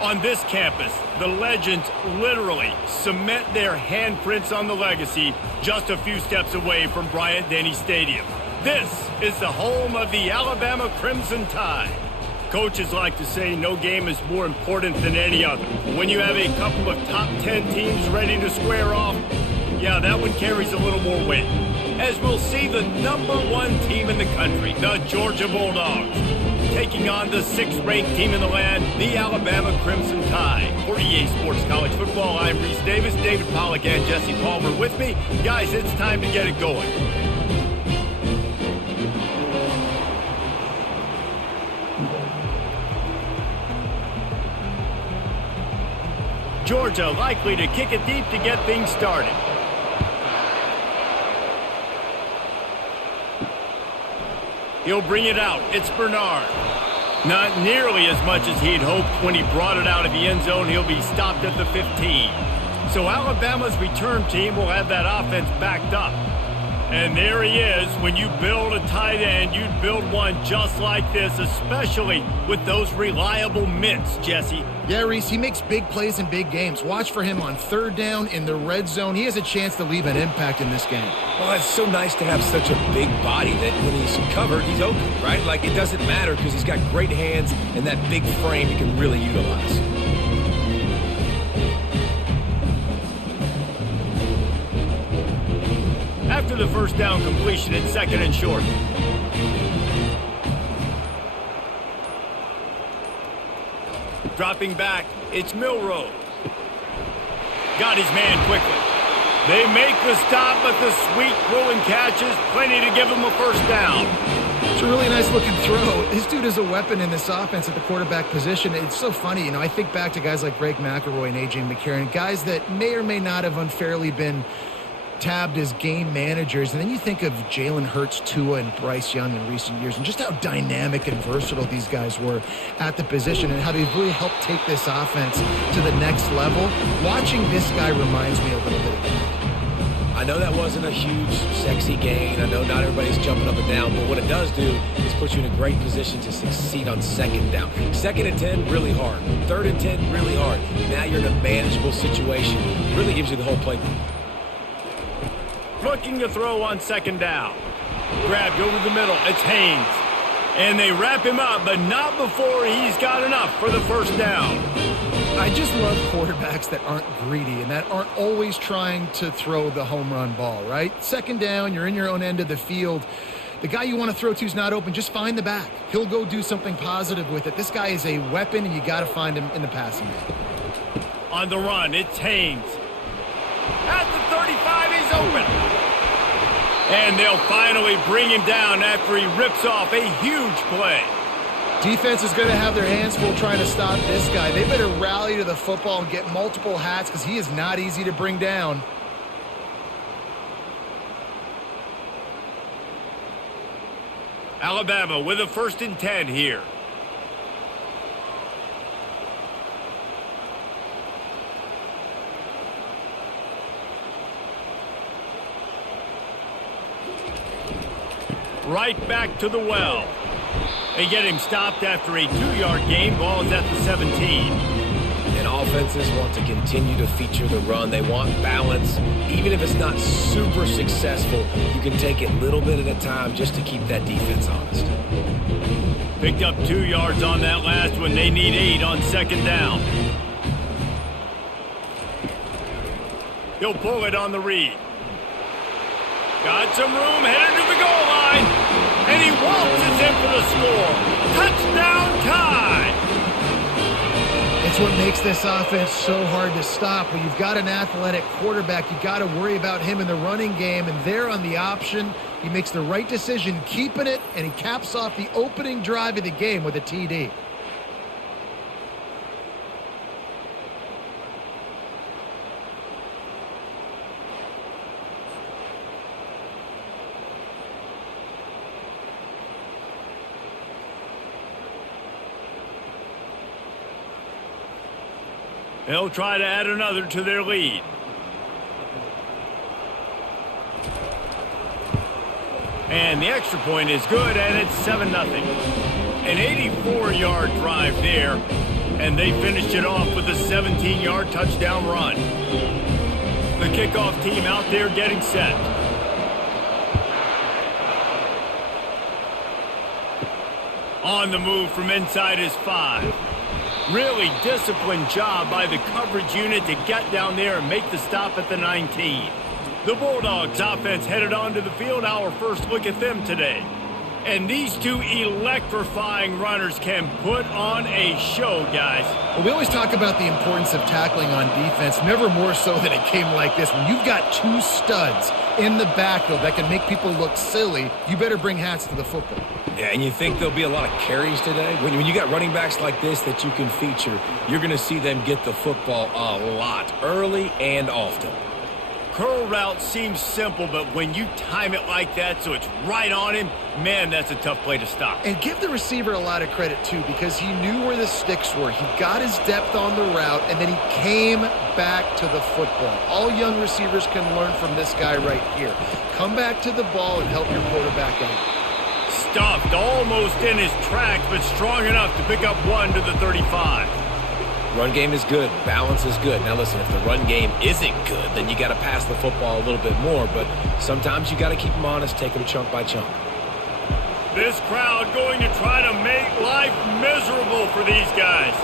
On this campus, the legends literally cement their handprints on the legacy just a few steps away from Bryant-Denny Stadium. This is the home of the Alabama Crimson Tide. Coaches like to say no game is more important than any other. When you have a couple of top 10 teams ready to square off, yeah, that one carries a little more weight. As we'll see the #1 team in the country, the Georgia Bulldogs, taking on the 6th-ranked team in the land, the Alabama Crimson Tide. For EA Sports College Football, I'm Reese Davis, David Pollack, and Jesse Palmer with me. Guys, it's time to get it going. Georgia likely to kick it deep to get things started. He'll bring it out. It's Bernard. Not nearly as much as he'd hoped when he brought it out of the end zone. He'll be stopped at the 15. So Alabama's return team will have that offense backed up. And there he is. When you build a tight end, you'd build one just like this, especially with those reliable mitts, Jesse. Yeah, Reese, he makes big plays in big games. Watch for him on 3rd down in the red zone. He has a chance to leave an impact in this game. Well, it's so nice to have such a big body that when he's covered, he's open, right? Like, it doesn't matter because he's got great hands and that big frame he can really utilize. After the first down completion, it's 2nd and short. Dropping back, it's Milroe. Got his man quickly. They make the stop, but the sweet throw and catch is plenty to give him a first down. It's a really nice-looking throw. This dude is a weapon in this offense at the quarterback position. It's so funny. You know, I think back to guys like Greg McElroy and A.J. McCarron, guys that may or may not have unfairly been tabbed as game managers, and then you think of Jalen Hurts, Tua, and Bryce Young in recent years, and just how dynamic and versatile these guys were at the position and how they've really helped take this offense to the next level. Watching this guy reminds me a little bit of that. I know that wasn't a huge, sexy gain. I know not everybody's jumping up and down, but what it does do is put you in a great position to succeed on 2nd down. 2nd and 10, really hard. 3rd and 10, really hard. Now you're in a manageable situation. Really gives you the whole playbook. Looking to throw on 2nd down. Grabbed over the middle. It's Haynes. And they wrap him up, but not before he's got enough for the first down. I just love quarterbacks that aren't greedy and that aren't always trying to throw the home run ball, right? 2nd down, you're in your own end of the field. The guy you want to throw to is not open. Just find the back. He'll go do something positive with it. This guy is a weapon, and you got to find him in the passing game. On the run, it's Haynes. At the 35, he's open. And they'll finally bring him down after he rips off a huge play. Defense is going to have their hands full trying to stop this guy. They better rally to the football and get multiple hats because he is not easy to bring down. Alabama with a 1st and 10 here. Right back to the well. They get him stopped after a 2-yard gain. Ball is at the 17. And offenses want to continue to feature the run. They want balance. Even if it's not super successful, you can take it little bit at a time just to keep that defense honest. Picked up 2 yards on that last one. They need 8 on 2nd down. He'll pull it on the read. Got some room, headed to the goal line. And he waltzes in for the score. Touchdown, Tide! It's what makes this offense so hard to stop. When you've got an athletic quarterback, you've got to worry about him in the running game. And there on the option, he makes the right decision, keeping it, and he caps off the opening drive of the game with a TD. They'll try to add another to their lead. And the extra point is good, and it's 7-0. An 84-yard drive there. And they finished it off with a 17-yard touchdown run. The kickoff team out there getting set. On the move from inside his 5. Really disciplined job by the coverage unit to get down there and make the stop at the 19. The Bulldogs offense headed onto the field. Our first look at them today. And these two electrifying runners can put on a show, guys. Well, we always talk about the importance of tackling on defense, never more so than a game like this. When you've got two studs in the backfield that can make people look silly, you better bring hats to the football. Yeah, and you think there'll be a lot of carries today? When you got running backs like this that you can feature, you're going to see them get the football a lot, early and often. Curl route seems simple, but when you time it like that so it's right on him, man, that's a tough play to stop. And give the receiver a lot of credit, too, because he knew where the sticks were. He got his depth on the route, and then he came back to the football. All young receivers can learn from this guy right here. Come back to the ball and help your quarterback out. Stuffed almost in his tracks, but strong enough to pick up one to the 35. Run game is good. Balance is good. Now, listen, if the run game isn't good, then you got to pass the football a little bit more. But sometimes you got to keep them honest, take them chunk by chunk. This crowd going to try to make life miserable for these guys.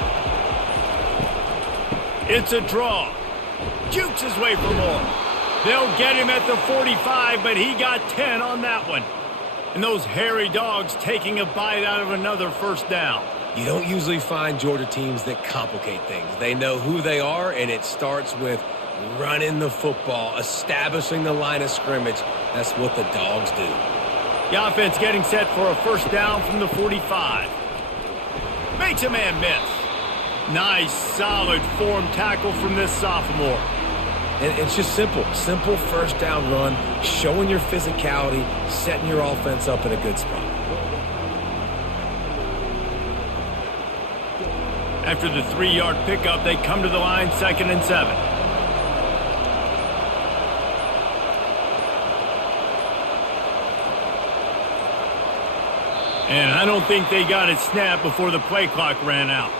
It's a draw. Jukes his way for more. They'll get him at the 45, but he got 10 on that one. And those hairy dogs taking a bite out of another first down. You don't usually find Georgia teams that complicate things. They know who they are, and it starts with running the football, establishing the line of scrimmage. That's what the Dogs do. The offense getting set for a first down from the 45. Makes a man miss. Nice, solid form tackle from this sophomore. And it's just simple first down run, showing your physicality, setting your offense up in a good spot. After the 3-yard pickup, they come to the line, 2nd and 7. And I don't think they got it snapped before the play clock ran out.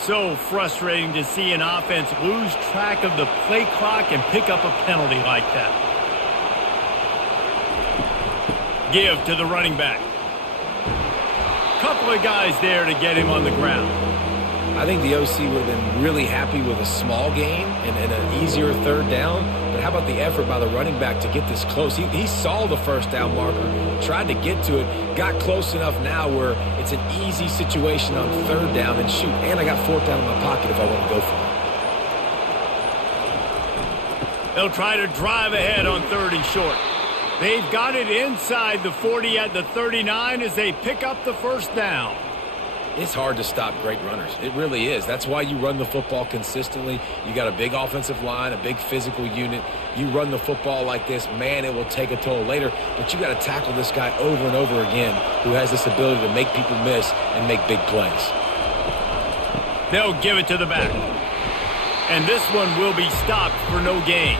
So frustrating to see an offense lose track of the play clock and pick up a penalty like that. Give to the running back. Couple of guys there to get him on the ground. I think the OC would have been really happy with a small gain and an easier third down. But how about the effort by the running back to get this close? He saw the first down marker, tried to get to it, got close enough now where it's an easy situation on third down and shoot. And I got 4th down in my pocket if I want to go for it. They'll try to drive ahead on 3rd and short. They've got it inside the 40 at the 39 as they pick up the first down. It's hard to stop great runners. It really is. That's why you run the football consistently. You got a big offensive line, a big physical unit. You run the football like this, man, it will take a toll later. But you got to tackle this guy over and over again who has this ability to make people miss and make big plays. They'll give it to the back. And this one will be stopped for no gain.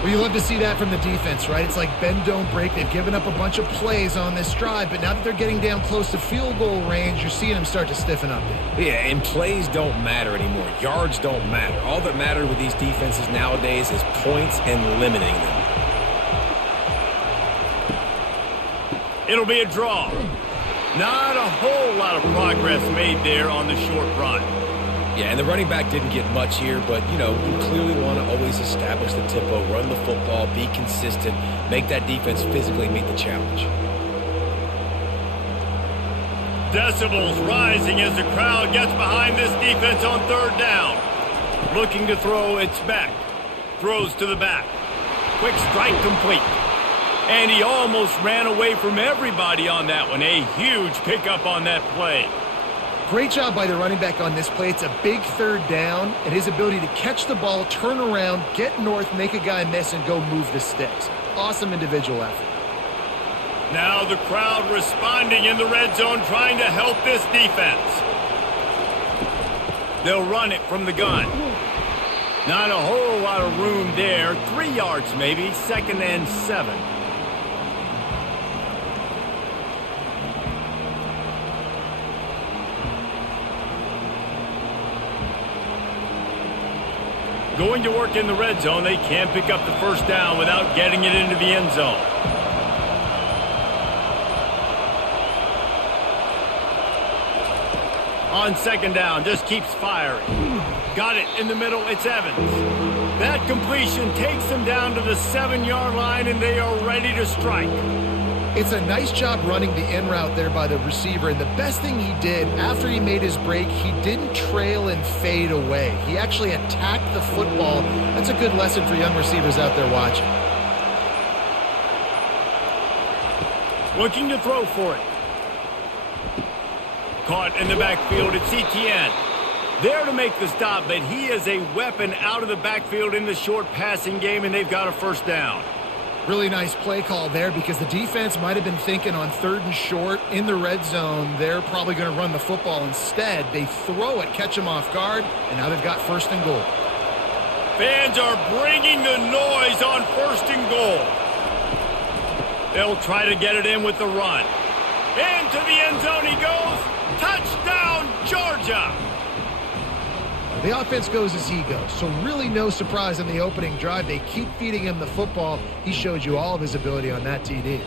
Well, you love to see that from the defense, right? It's like bend, don't break. They've given up a bunch of plays on this drive, but now that they're getting down close to field goal range, you're seeing them start to stiffen up. Yeah, and plays don't matter anymore. Yards don't matter. All that matters with these defenses nowadays is points and limiting them. It'll be a draw. Not a whole lot of progress made there on the short run. Yeah, and the running back didn't get much here, but, you know, you clearly want to always establish the tempo, run the football, be consistent, make that defense physically meet the challenge. Decibels rising as the crowd gets behind this defense on 3rd down. Looking to throw, it's back. Throws to the back. Quick strike complete. And he almost ran away from everybody on that one. A huge pickup on that play. Great job by the running back on this play. It's a big 3rd down, and his ability to catch the ball, turn around, get north, make a guy miss, and go move the sticks. Awesome individual effort. Now the crowd responding in the red zone, trying to help this defense. They'll run it from the gun. Not a whole lot of room there. 3 yards maybe, 2nd and 7. Going to work in the red zone, they can't pick up the first down without getting it into the end zone. On second down, just keeps firing. Got it in the middle, it's Evans. That completion takes them down to the 7-yard line, and they are ready to strike. It's a nice job running the in route there by the receiver, and the best thing he did after he made his break, he didn't trail and fade away. He actually attacked the football. That's a good lesson for young receivers out there watching. Looking to throw for it. Caught in the backfield, it's Etienne. There to make the stop, but he is a weapon out of the backfield in the short passing game, and they've got a first down. Really nice play call there because the defense might have been thinking on 3rd and short in the red zone. They're probably going to run the football instead. They throw it, catch them off guard, and now they've got 1st and goal. Fans are bringing the noise on 1st and goal. They'll try to get it in with the run. Into the end zone he goes. Touchdown, Georgia! The offense goes as he goes, so really no surprise in the opening drive. They keep feeding him the football. He showed you all of his ability on that TD.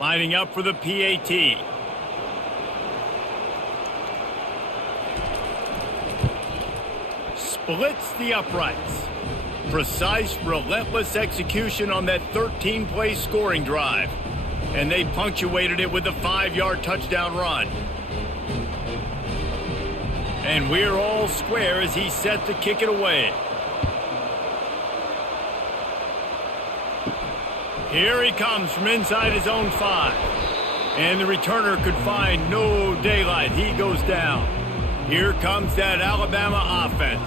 Lining up for the PAT. Splits the uprights. Precise, relentless execution on that 13-play scoring drive. And they punctuated it with a 5-yard touchdown run. And we're all square as he's set to kick it away. Here he comes from inside his own 5. And the returner could find no daylight. He goes down. Here comes that Alabama offense.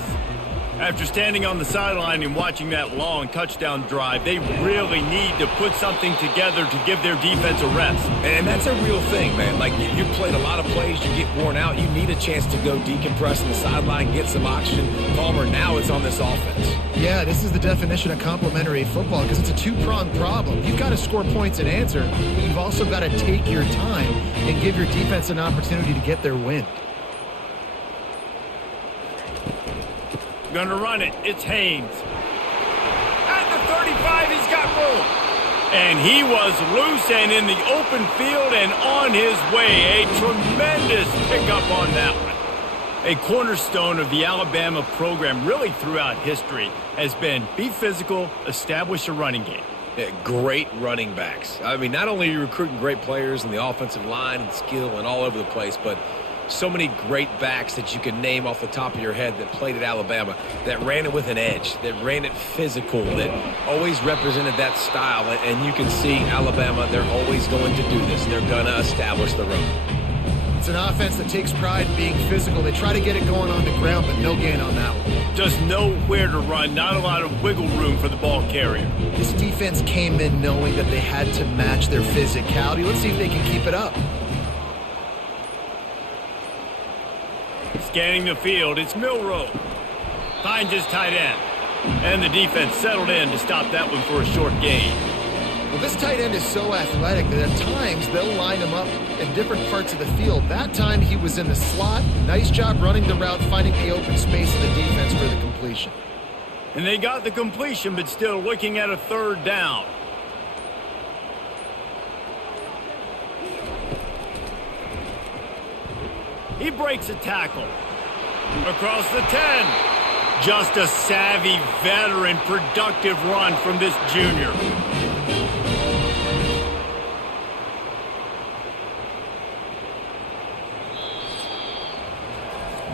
After standing on the sideline and watching that long touchdown drive, they really need to put something together to give their defense a rest. And that's a real thing, man. Like, you played a lot of plays, you get worn out, you need a chance to go decompress on the sideline, get some oxygen. Palmer, now it's on this offense. Yeah, this is the definition of complementary football because it's a two-pronged problem. You've got to score points and answer, but you've also got to take your time and give your defense an opportunity to get their win. Gonna run it. It's Haynes. At the 35, he's got room. And he was loose and in the open field and on his way. A tremendous pickup on that one. A cornerstone of the Alabama program really throughout history has been be physical, establish a running game. Yeah, great running backs. I mean, not only are you recruiting great players in the offensive line and skill and all over the place, but so many great backs that you can name off the top of your head that played at Alabama, that ran it with an edge, that ran it physical, that always represented that style. And you can see Alabama, they're always going to do this. They're going to establish the run. It's an offense that takes pride in being physical. They try to get it going on the ground, but no gain on that one. Just know where to run, not a lot of wiggle room for the ball carrier. This defense came in knowing that they had to match their physicality. Let's see if they can keep it up. Scanning the field, it's Milroe. Finds his tight end. And the defense settled in to stop that one for a short gain. Well, this tight end is so athletic that at times they'll line him up in different parts of the field. That time he was in the slot. Nice job running the route, finding the open space in the defense for the completion. And they got the completion, but still looking at a 3rd down. He breaks a tackle. Across the 10. Just a savvy, veteran, productive run from this junior.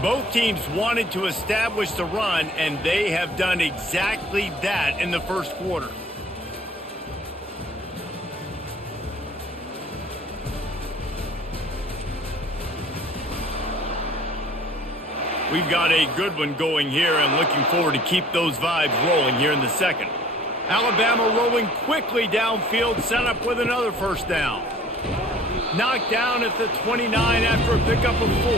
Both teams wanted to establish the run, and they have done exactly that in the first quarter. We've got a good one going here and looking forward to keep those vibes rolling here in the second. Alabama rolling quickly downfield, set up with another first down. knocked down at the 29 after a pickup of 4.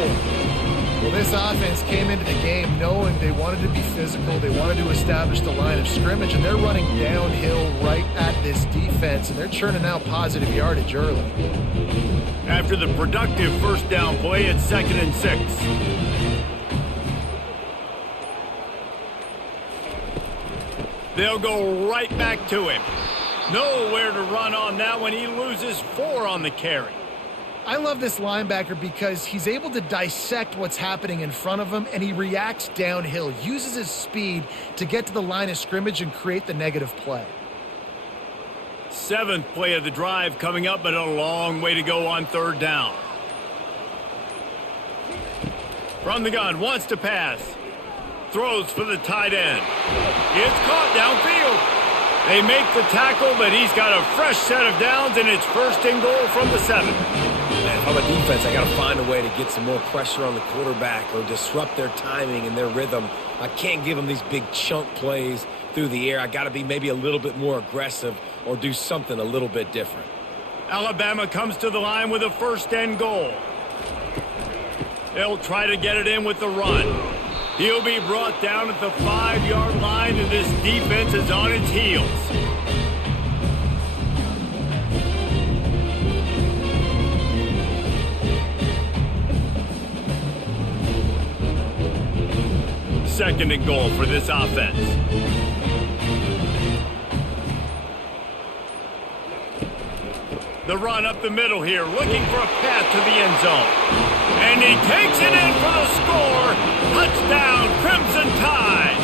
Well, this offense came into the game knowing they wanted to be physical. They wanted to establish the line of scrimmage, and they're running downhill right at this defense, and they're churning out positive yardage early. After the productive first down play, it's 2nd and 6. They'll go right back to him. Nowhere to run on that one. He loses 4 on the carry. I love this linebacker because he's able to dissect what's happening in front of him, and he reacts downhill, uses his speed to get to the line of scrimmage and create the negative play. 7th play of the drive coming up, but a long way to go on 3rd down. From the gun, wants to pass. Throws for the tight end. It's caught downfield. They make the tackle, but he's got a fresh set of downs, and it's 1st and goal from the 7. Man, if I'm a defense, I got to find a way to get some more pressure on the quarterback or disrupt their timing and their rhythm. I can't give them these big chunk plays through the air. I got to be maybe a little bit more aggressive or do something a little bit different. Alabama comes to the line with a 1st and goal. They'll try to get it in with the run. He'll be brought down at the 5-yard line, and this defense is on its heels. Second and goal for this offense. The run up the middle here, looking for a path to the end zone. And he takes it in for the score. Touchdown, Crimson Tide.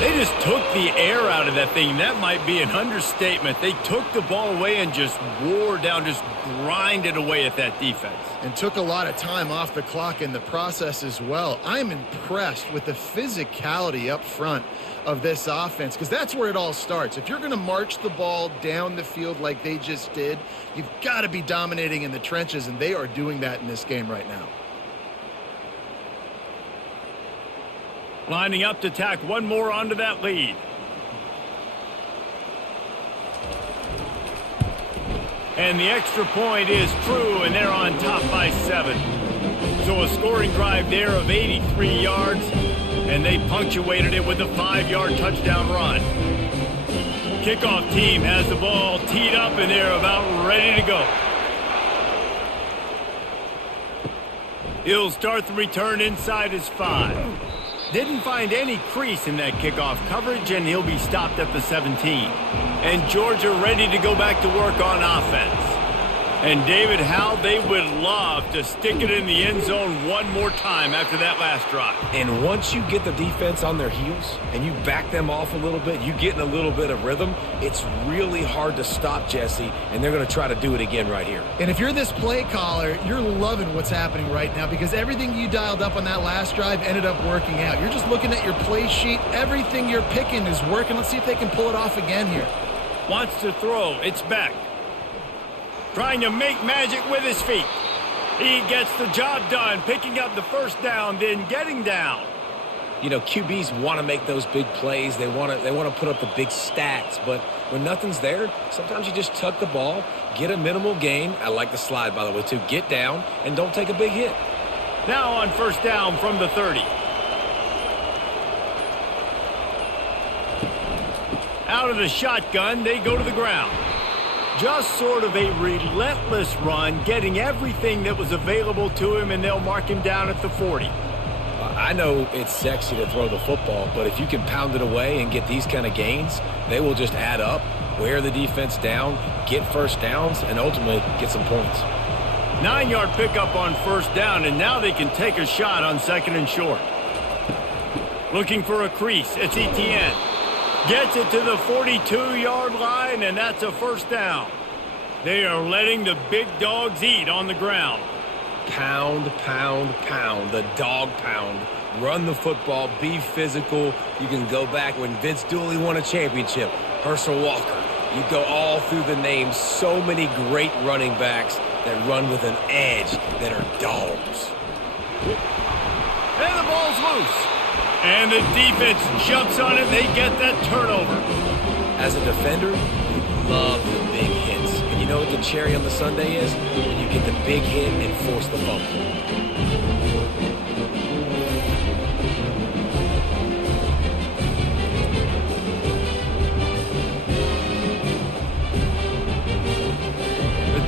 They just took the air out of that thing. That might be an understatement. They took the ball away and just wore down, just grinded away at that defense. And took a lot of time off the clock in the process as well. I'm impressed with the physicality up front of this offense, because that's where it all starts. If you're going to march the ball down the field like they just did, you've got to be dominating in the trenches, and they are doing that in this game right now. Lining up to tack one more onto that lead. And the extra point is true, and they're on top by 7. So a scoring drive there of 83 yards, and they punctuated it with a 5-yard touchdown run. Kickoff team has the ball teed up, and they're about ready to go. He'll start the return inside his 5. Didn't find any crease in that kickoff coverage, and he'll be stopped at the 17. And Georgia ready to go back to work on offense. And David, how they would love to stick it in the end zone one more time after that last drive. And once you get the defense on their heels and you back them off a little bit, you get in a little bit of rhythm, it's really hard to stop, Jesse, and they're going to try to do it again right here. And if you're this play caller, you're loving what's happening right now, because everything you dialed up on that last drive ended up working out. You're just looking at your play sheet. Everything you're picking is working. Let's see if they can pull it off again here. Wants to throw. It's back. Trying to make magic with his feet. He gets the job done, picking up the first down, then getting down. You know, QBs want to make those big plays. They want to put up the big stats. But when nothing's there, sometimes you just tuck the ball, get a minimal gain. I like the slide, by the way, too. Get down and don't take a big hit. Now on first down from the 30. Out of the shotgun, they go to the ground. Just sort of a relentless run, getting everything that was available to him, and they'll mark him down at the 40. I know it's sexy to throw the football, but if you can pound it away and get these kind of gains, they will just add up, wear the defense down, get first downs, and ultimately get some points. 9-yard pickup on first down, and now they can take a shot on 2nd and short. Looking for a crease. It's Etienne. Gets it to the 42-yard line, and that's a first down. They are letting the big dogs eat on the ground. Pound, pound, pound. The dog pound. Run the football. Be physical. You can go back when Vince Dooley won a championship. Herschel Walker. You go all through the names. So many great running backs that run with an edge that are dogs. And the ball's loose. And the defense jumps on it. They get that turnover. As a defender, you love the big hits. And you you know what the cherry on the sundae is? When you get the big hit and force the fumble.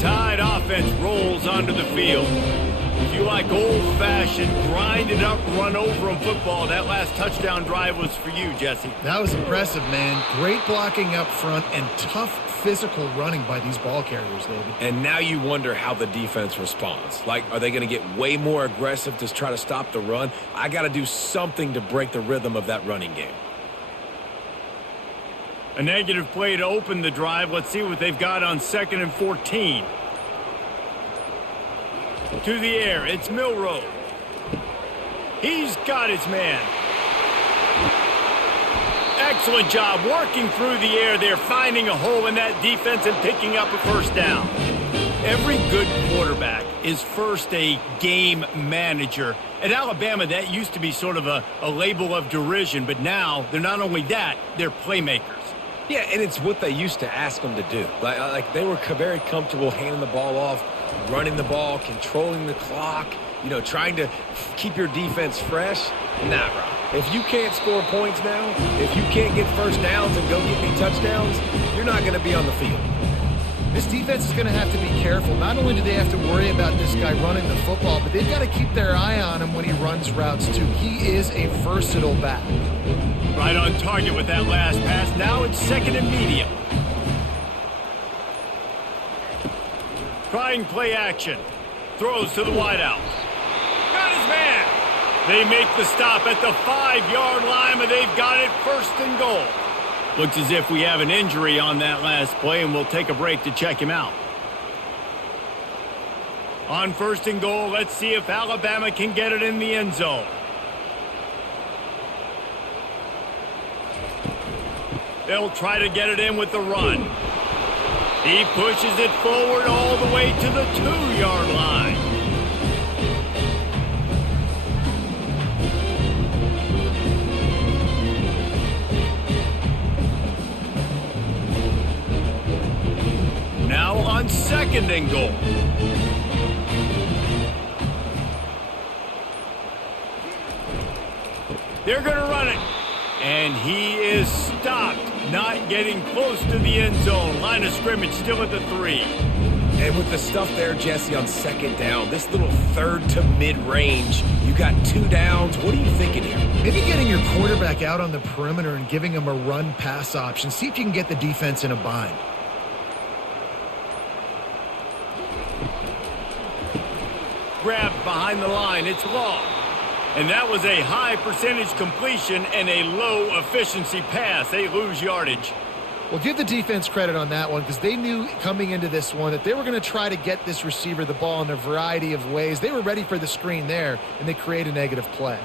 Tide offense rolls onto the field. If you like old-fashioned, grind-it-up, run-over-'em football, that last touchdown drive was for you, Jesse. That was impressive, man. Great blocking up front and tough physical running by these ball carriers, David. And now you wonder how the defense responds. Like, are they going to get way more aggressive to try to stop the run? I got to do something to break the rhythm of that running game. A negative play to open the drive. Let's see what they've got on 2nd and 14. To the air, it's Milroe. He's got his man. Excellent job working through the air there, finding a hole in that defense and picking up a first down. Every good quarterback is first a game manager. At Alabama, that used to be sort of a label of derision, but now they're not only that, they're playmakers. Yeah, and it's what they used to ask them to do. Like they were very comfortable handing the ball off, running the ball, controlling the clock, you know, trying to keep your defense fresh. Nah, bro. If you can't score points now, if you can't get first downs and go get me touchdowns, you're not going to be on the field. This defense is going to have to be careful. Not only do they have to worry about this guy running the football, but they've got to keep their eye on him when he runs routes, too. He is a versatile back. Right on target with that last pass. Now it's 2nd and medium. Trying play action. Throws to the wideout. Got his man. They make the stop at the 5-yard line, but they've got it 1st and goal. Looks as if we have an injury on that last play, and we'll take a break to check him out. On 1st and goal, let's see if Alabama can get it in the end zone. They'll try to get it in with the run. He pushes it forward all the way to the 2-yard line. Now on 2nd and goal. They're going to run it. And he is stopped, not getting close to the end zone. Line of scrimmage still at the 3. And with the stuff there, Jesse, on 2nd down, this little 3rd to mid-range, you got 2 downs. What are you thinking here? Maybe getting your quarterback out on the perimeter and giving him a run-pass option. See if you can get the defense in a bind. Grabbed behind the line. It's long. And that was a high percentage completion and a low efficiency pass. They lose yardage. Well, give the defense credit on that one because they knew coming into this one that they were going to try to get this receiver the ball in a variety of ways. They were ready for the screen there, and they create a negative play.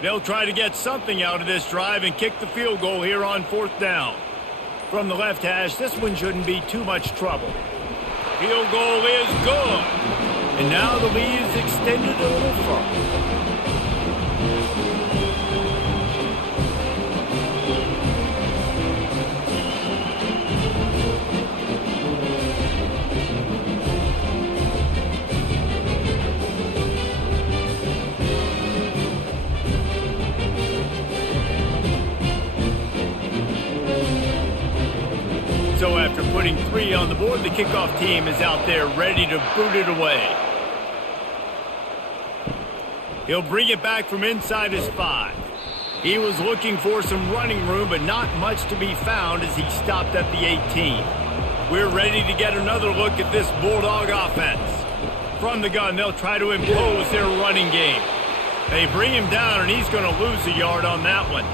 They'll try to get something out of this drive and kick the field goal here on 4th down. From the left hash, this one shouldn't be too much trouble. Field goal is good. And now the lead is extended a little further. So after putting 3 on the board, the kickoff team is out there ready to boot it away. He'll bring it back from inside his 5. He was looking for some running room, but not much to be found as he stopped at the 18. We're ready to get another look at this Bulldog offense. From the gun, they'll try to impose their running game. They bring him down, and he's going to lose a yard on that one.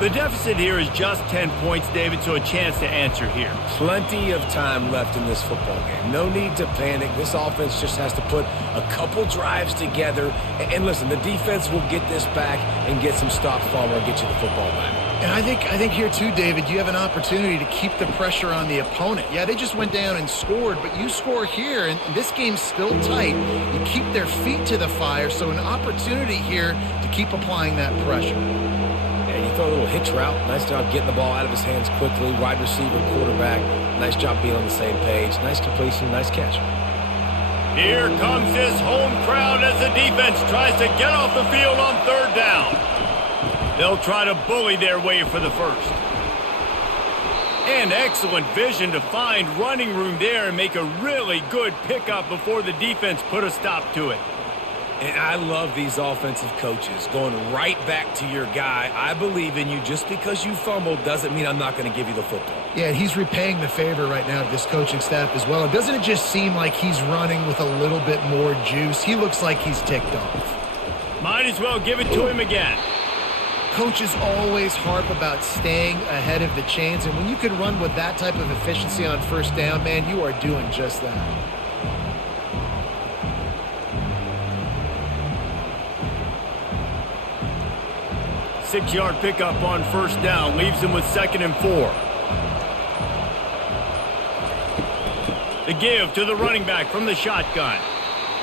The deficit here is just 10 points, David, so a chance to answer here. Plenty of time left in this football game. No need to panic. This offense just has to put a couple drives together. And listen, the defense will get this back and get some stops, Palmer, and get you the football back. And I think here too, David, you have an opportunity to keep the pressure on the opponent. Yeah, they just went down and scored, but you score here, and this game's still tight. You keep their feet to the fire, so an opportunity here to keep applying that pressure. And you throw a little hitch route. Nice job getting the ball out of his hands quickly. Wide receiver, quarterback. Nice job being on the same page. Nice completion, nice catch. Here comes this home crowd as the defense tries to get off the field on third down. They'll try to bully their way for the first. And excellent vision to find running room there and make a really good pickup before the defense put a stop to it. And I love these offensive coaches going right back to your guy. I believe in you. Just because you fumbled doesn't mean I'm not going to give you the football. Yeah, he's repaying the favor right now to this coaching staff as well. And doesn't it just seem like he's running with a little bit more juice? He looks like he's ticked off. Might as well give it to him again. Coaches always harp about staying ahead of the chains, and when you can run with that type of efficiency on first down, man, you are doing just that. Six-yard pickup on first down leaves him with 2nd and 4. The give to the running back from the shotgun.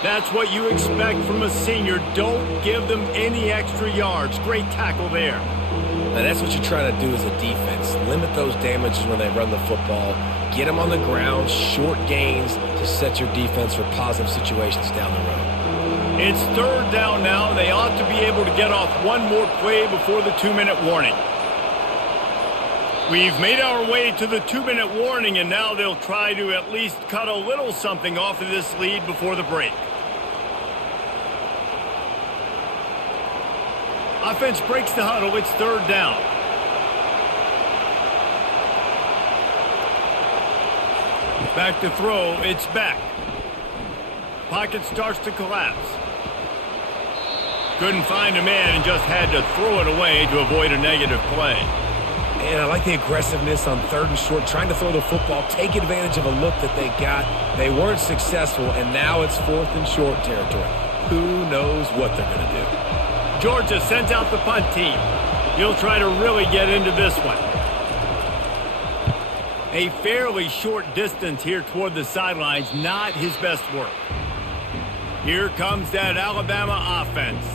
That's what you expect from a senior. Don't give them any extra yards. Great tackle there. And that's what you try to do as a defense. Limit those damages when they run the football. Get them on the ground, short gains to set your defense for positive situations down the road. It's third down now. They ought to be able to get off one more play before the 2-minute warning. We've made our way to the 2-minute warning, and now they'll try to at least cut a little something off of this lead before the break. Offense breaks the huddle. It's third down. Back to throw. It's back. Pocket starts to collapse. Couldn't find a man and just had to throw it away to avoid a negative play. And I like the aggressiveness on 3rd and short, trying to throw the football, take advantage of a look that they got. They weren't successful, and now it's 4th and short territory. Who knows what they're going to do? Georgia sends out the punt team. He'll try to really get into this one. A fairly short distance here toward the sidelines, not his best work. Here comes that Alabama offense.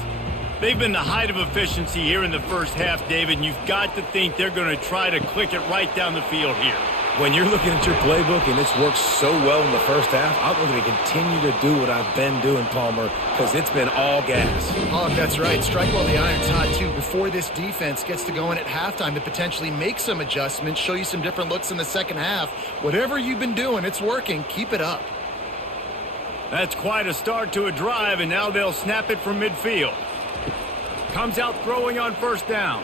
They've been the height of efficiency here in the first half, David, and you've got to think they're going to try to click it right down the field here. When you're looking at your playbook and it's worked so well in the first half, I'm going to continue to do what I've been doing, Palmer, because it's been all gas. Oh, that's right. Strike while the iron's hot, too. Before this defense gets to going at halftime to potentially make some adjustments, show you some different looks in the second half. Whatever you've been doing, it's working. Keep it up. That's quite a start to a drive, and now they'll snap it from midfield. Comes out throwing on first down.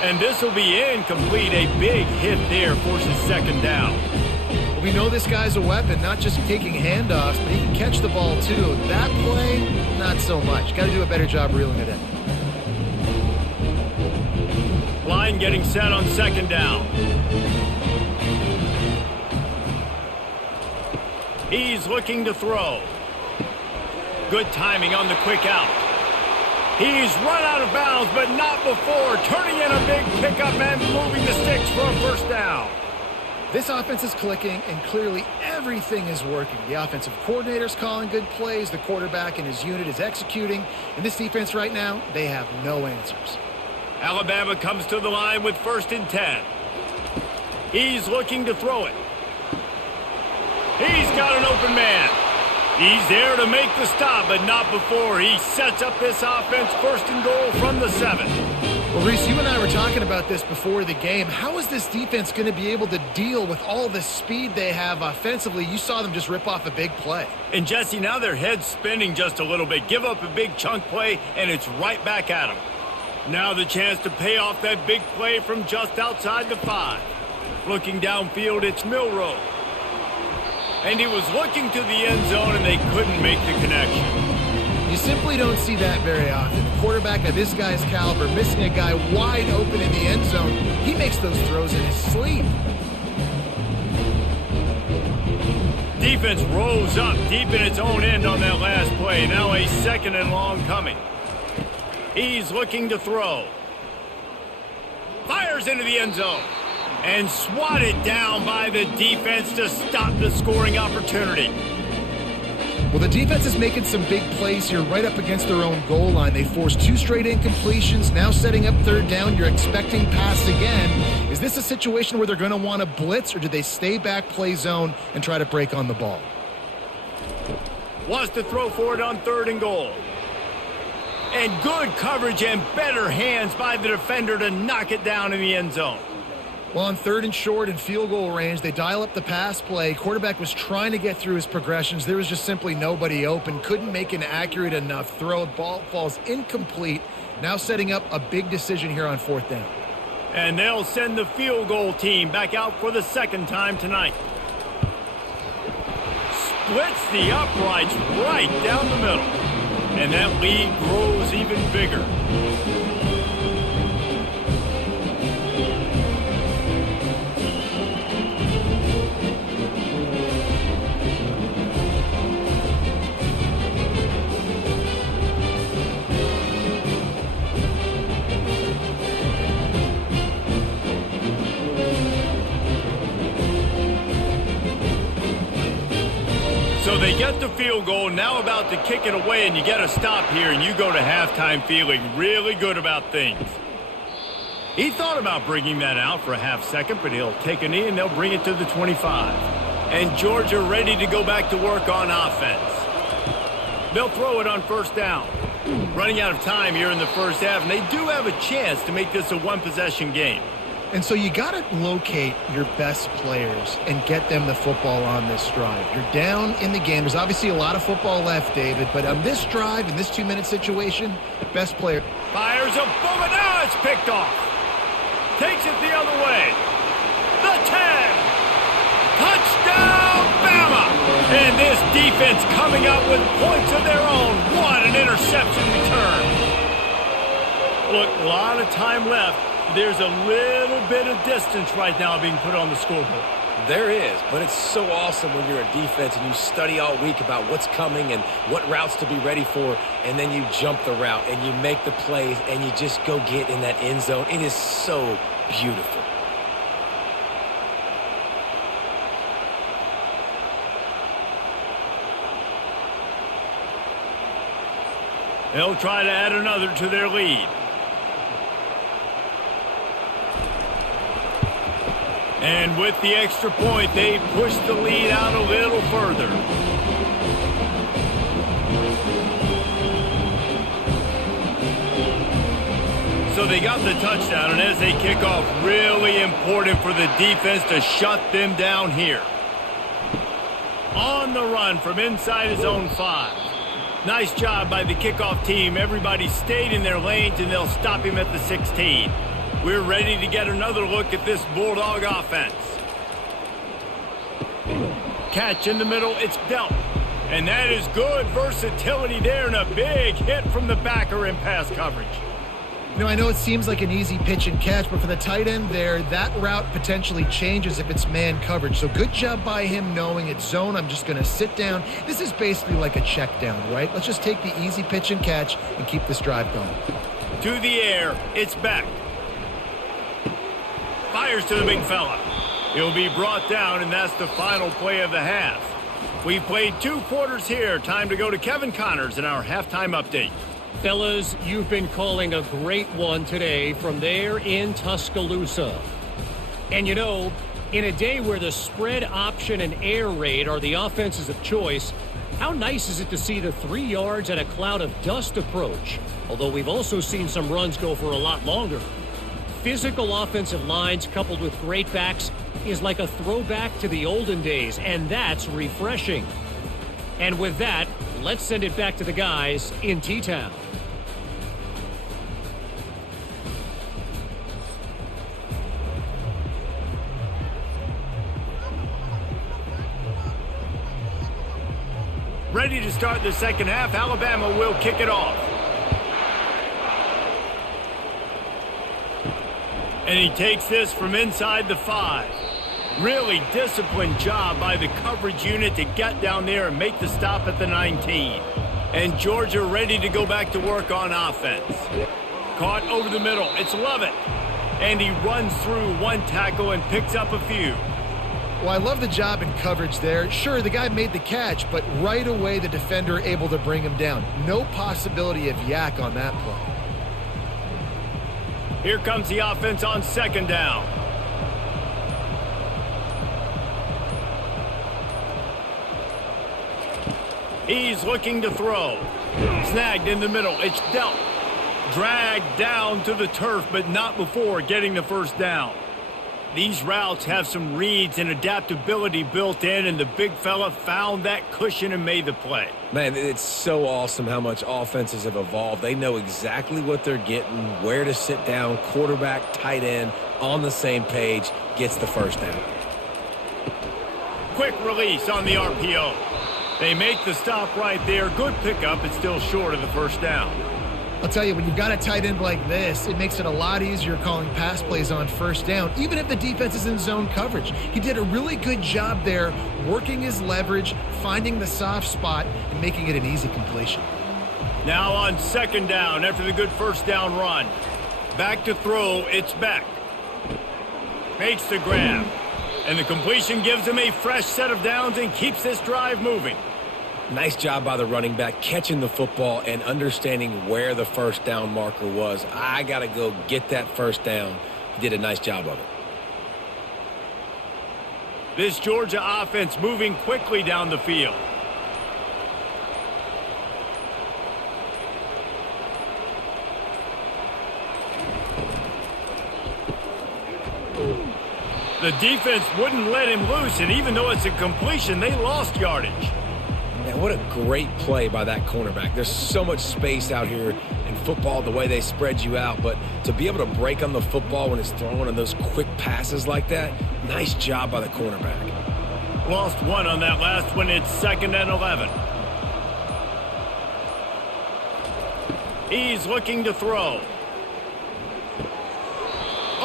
And this will be incomplete. A big hit there forces 2nd down. We know this guy's a weapon, not just taking handoffs, but he can catch the ball too. That play, not so much. Got to do a better job reeling it in. Line getting set on 2nd down. He's looking to throw. Good timing on the quick out. He's run out of bounds, but not before. Turning in a big pickup and moving the sticks for a first down. This offense is clicking, and clearly everything is working. The offensive coordinator's calling good plays. The quarterback and his unit is executing. And this defense right now, they have no answers. Alabama comes to the line with 1st and 10. He's looking to throw it. He's got an open man. He's there to make the stop, but not before he sets up this offense 1st and goal from the 7. Well, Reese, you and I were talking about this before the game. How is this defense going to be able to deal with all the speed they have offensively? You saw them just rip off a big play. And, Jesse, now their head's spinning just a little bit. Give up a big chunk play, and it's right back at them. Now the chance to pay off that big play from just outside the 5. Looking downfield, it's Milroe. And he was looking to the end zone, and they couldn't make the connection. You simply don't see that very often. The quarterback of this guy's caliber missing a guy wide open in the end zone. He makes those throws in his sleep. Defense rose up deep in its own end on that last play. Now a 2nd and long coming. He's looking to throw. Fires into the end zone. And swatted down by the defense to stop the scoring opportunity. Well, the defense is making some big plays here right up against their own goal line. They forced 2 straight incompletions, now setting up 3rd down. You're expecting pass again. Is this a situation where they're going to want to blitz, or do they stay back, play zone, and try to break on the ball? Wants to throw for it on 3rd and goal. And good coverage and better hands by the defender to knock it down in the end zone. Well, on 3rd and short and field goal range, they dial up the pass play. Quarterback was trying to get through his progressions. There was just simply nobody open. Couldn't make an accurate enough throw. Ball falls incomplete. Now setting up a big decision here on 4th down. And they'll send the field goal team back out for the 2nd time tonight. Splits the uprights right down the middle. And that lead grows even bigger. So they get the field goal, now about to kick it away, and you get a stop here, and you go to halftime feeling really good about things. He thought about bringing that out for a half second, but he'll take a knee, and they'll bring it to the 25. And Georgia ready to go back to work on offense. They'll throw it on 1st down. Running out of time here in the 1st half, and they do have a chance to make this a 1-possession game. And so you got to locate your best players and get them the football on this drive. You're down in the game. There's obviously a lot of football left, David, but on this drive, in this 2-minute situation, best player. Fires a bullet. Now it's picked off. Takes it the other way. The 10. Touchdown, Bama. And this defense coming up with points of their own. What an interception return. Look, a lot of time left. There's a little bit of distance right now being put on the scoreboard. There is, but it's so awesome when you're a defense and you study all week about what's coming and what routes to be ready for, and then you jump the route and you make the plays and you just go get in that end zone. It is so beautiful. They'll try to add another to their lead. And with the extra point, they push the lead out a little further. So they got the touchdown, and as they kick off, really important for the defense to shut them down here. On the run from inside his own 5. Nice job by the kickoff team. Everybody stayed in their lanes, and they'll stop him at the 16. We're ready to get another look at this Bulldog offense. Catch in the middle, it's dealt. And that is good versatility there, and a big hit from the backer in pass coverage. You know, I know it seems like an easy pitch and catch, but for the tight end there, that route potentially changes if it's man coverage. So good job by him knowing it's zone. I'm just going to sit down. This is basically like a check down, right? Let's just take the easy pitch and catch and keep this drive going. To the air, it's back. Fires to the big fella. He'll be brought down, and that's the final play of the half. We've played 2 quarters here. Time to go to Kevin Connors in our halftime update. Fellas, you've been calling a great one today from there in Tuscaloosa. And you know, in a day where the spread option and air raid are the offenses of choice, how nice is it to see the 3 yards and a cloud of dust approach? Although we've also seen some runs go for a lot longer. Physical offensive lines coupled with great backs is like a throwback to the olden days, and that's refreshing. And with that, let's send it back to the guys in T-Town. Ready to start the second half. Alabama will kick it off. And he takes this from inside the 5. Really disciplined job by the coverage unit to get down there and make the stop at the 19. And Georgia ready to go back to work on offense. Caught over the middle. It's Lovett. And he runs through 1 tackle and picks up a few. Well, I love the job in coverage there. Sure, the guy made the catch, but right away the defender able to bring him down. No possibility of yak on that play. Here comes the offense on second down. He's looking to throw. Snagged in the middle. It's dealt. Dragged down to the turf, but not before getting the first down. These routes have some reads and adaptability built in, and the big fella found that cushion and made the play. Man, it's so awesome how much offenses have evolved. They know exactly what they're getting, where to sit down, quarterback, tight end, on the same page, gets the first down. Quick release on the RPO. They make the stop right there. Good pickup. It's still short of the first down. I'll tell you, when you've got a tight end like this, it makes it a lot easier calling pass plays on first down, even if the defense is in zone coverage. He did a really good job there, working his leverage, finding the soft spot, and making it an easy completion. Now on second down after the good first down run. Back to throw, it's Beck. Makes the grab. And the completion gives him a fresh set of downs and keeps this drive moving. Nice job by the running back, catching the football and understanding where the first down marker was. I got to go get that first down. He did a nice job of it. This Georgia offense moving quickly down the field. The defense wouldn't let him loose, and even though it's a completion, they lost yardage. Man, what a great play by that cornerback. There's so much space out here in football, the way they spread you out, but to be able to break on the football when it's thrown on those quick passes like that, nice job by the cornerback. Lost one on that last one. It's 2nd and 11. He's looking to throw.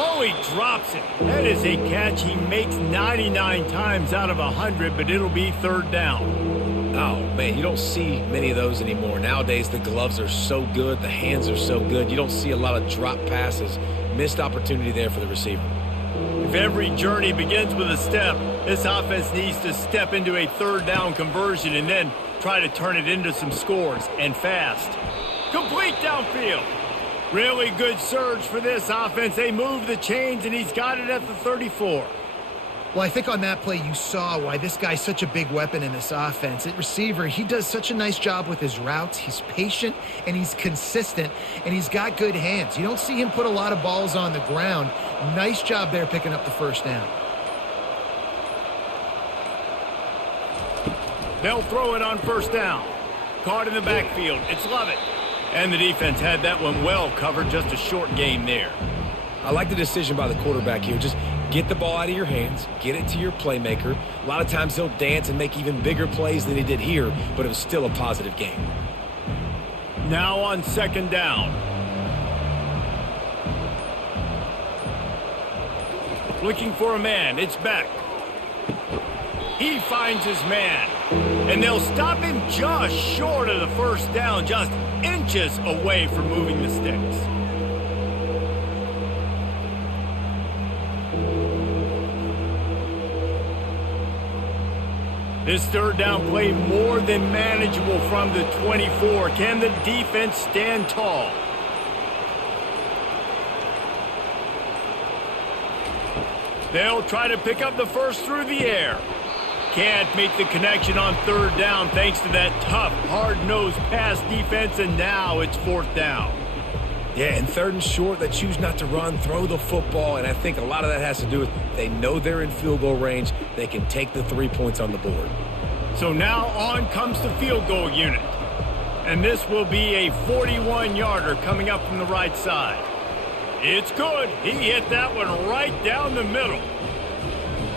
Oh, he drops it. That is a catch he makes 99 times out of 100, but it'll be third down. Oh, man, you don't see many of those anymore. Nowadays, the gloves are so good. The hands are so good. You don't see a lot of drop passes. Missed opportunity there for the receiver. If every journey begins with a step, this offense needs to step into a third down conversion and then try to turn it into some scores, and fast. Complete downfield. Really good surge for this offense. They move the chains, and he's got it at the 34. Well, I think on that play you saw why this guy's such a big weapon in this offense. At receiver, he does such a nice job with his routes. He's patient, and he's consistent, and he's got good hands. You don't see him put a lot of balls on the ground. Nice job there picking up the first down. They'll throw it on first down. Caught in the backfield. It's Lovett. And the defense had that one well covered. Just a short game there. I like the decision by the quarterback here. Just get the ball out of your hands, get it to your playmaker. A lot of times he'll dance and make even bigger plays than he did here, but it was still a positive game. Now on second down. Looking for a man. It's Beck. He finds his man. And they'll stop him just short of the first down, just inches away from moving the sticks. This third down play more than manageable from the 24. Can the defense stand tall? They'll try to pick up the first through the air. Can't make the connection on third down thanks to that tough, hard-nosed pass defense, and now it's fourth down. Yeah, and third and short, they choose not to run, throw the football, and I think a lot of that has to do with they know they're in field goal range. They can take the 3 points on the board. So now on comes the field goal unit. And this will be a 41-yarder coming up from the right side. It's good. He hit that one right down the middle.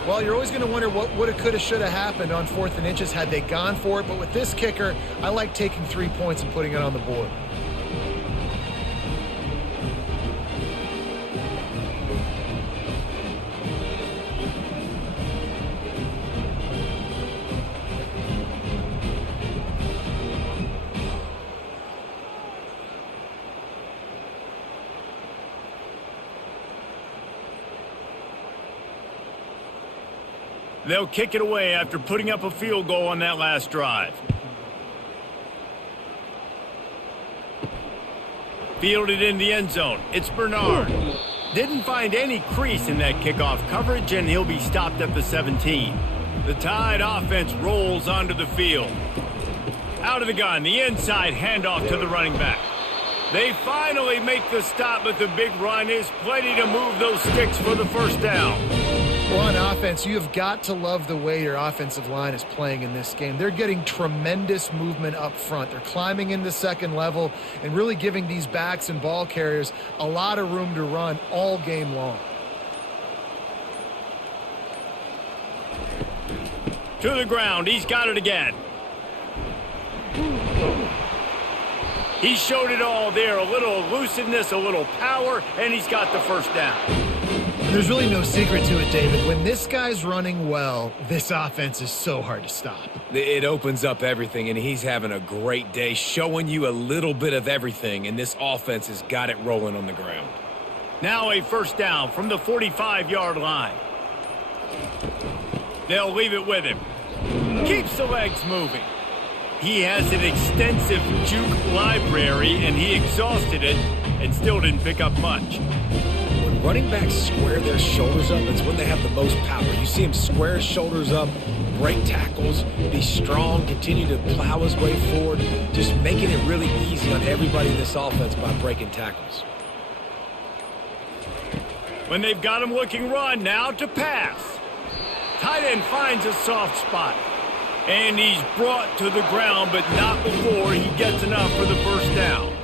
Well, you're always going to wonder what woulda, coulda, shoulda happened on 4th and inches had they gone for it. But with this kicker, I like taking 3 points and putting it on the board. They'll kick it away after putting up a field goal on that last drive. Fielded in the end zone. It's Bernard. Didn't find any crease in that kickoff coverage, and he'll be stopped at the 17. The Tide offense rolls onto the field. Out of the gun, the inside handoff to the running back. They finally make the stop, but the big run is plenty to move those sticks for the first down. Well, on offense, you have got to love the way your offensive line is playing in this game. They're getting tremendous movement up front. They're climbing in the second level and really giving these backs and ball carriers a lot of room to run all game long. To the ground. He's got it again. He showed it all there. A little elusiveness, a little power, and he's got the first down. There's really no secret to it, David. When this guy's running well, this offense is so hard to stop. It opens up everything, and he's having a great day, showing you a little bit of everything, and this offense has got it rolling on the ground. Now a first down from the 45-yard line. They'll leave it with him. Keeps the legs moving. He has an extensive juke library, and he exhausted it and still didn't pick up much. When running backs square their shoulders up, it's when they have the most power. You see him square his shoulders up, break tackles, be strong, continue to plow his way forward, just making it really easy on everybody in this offense by breaking tackles. When they've got him looking run, now to pass. Tight end finds a soft spot. And he's brought to the ground, but not before he gets enough for the first down.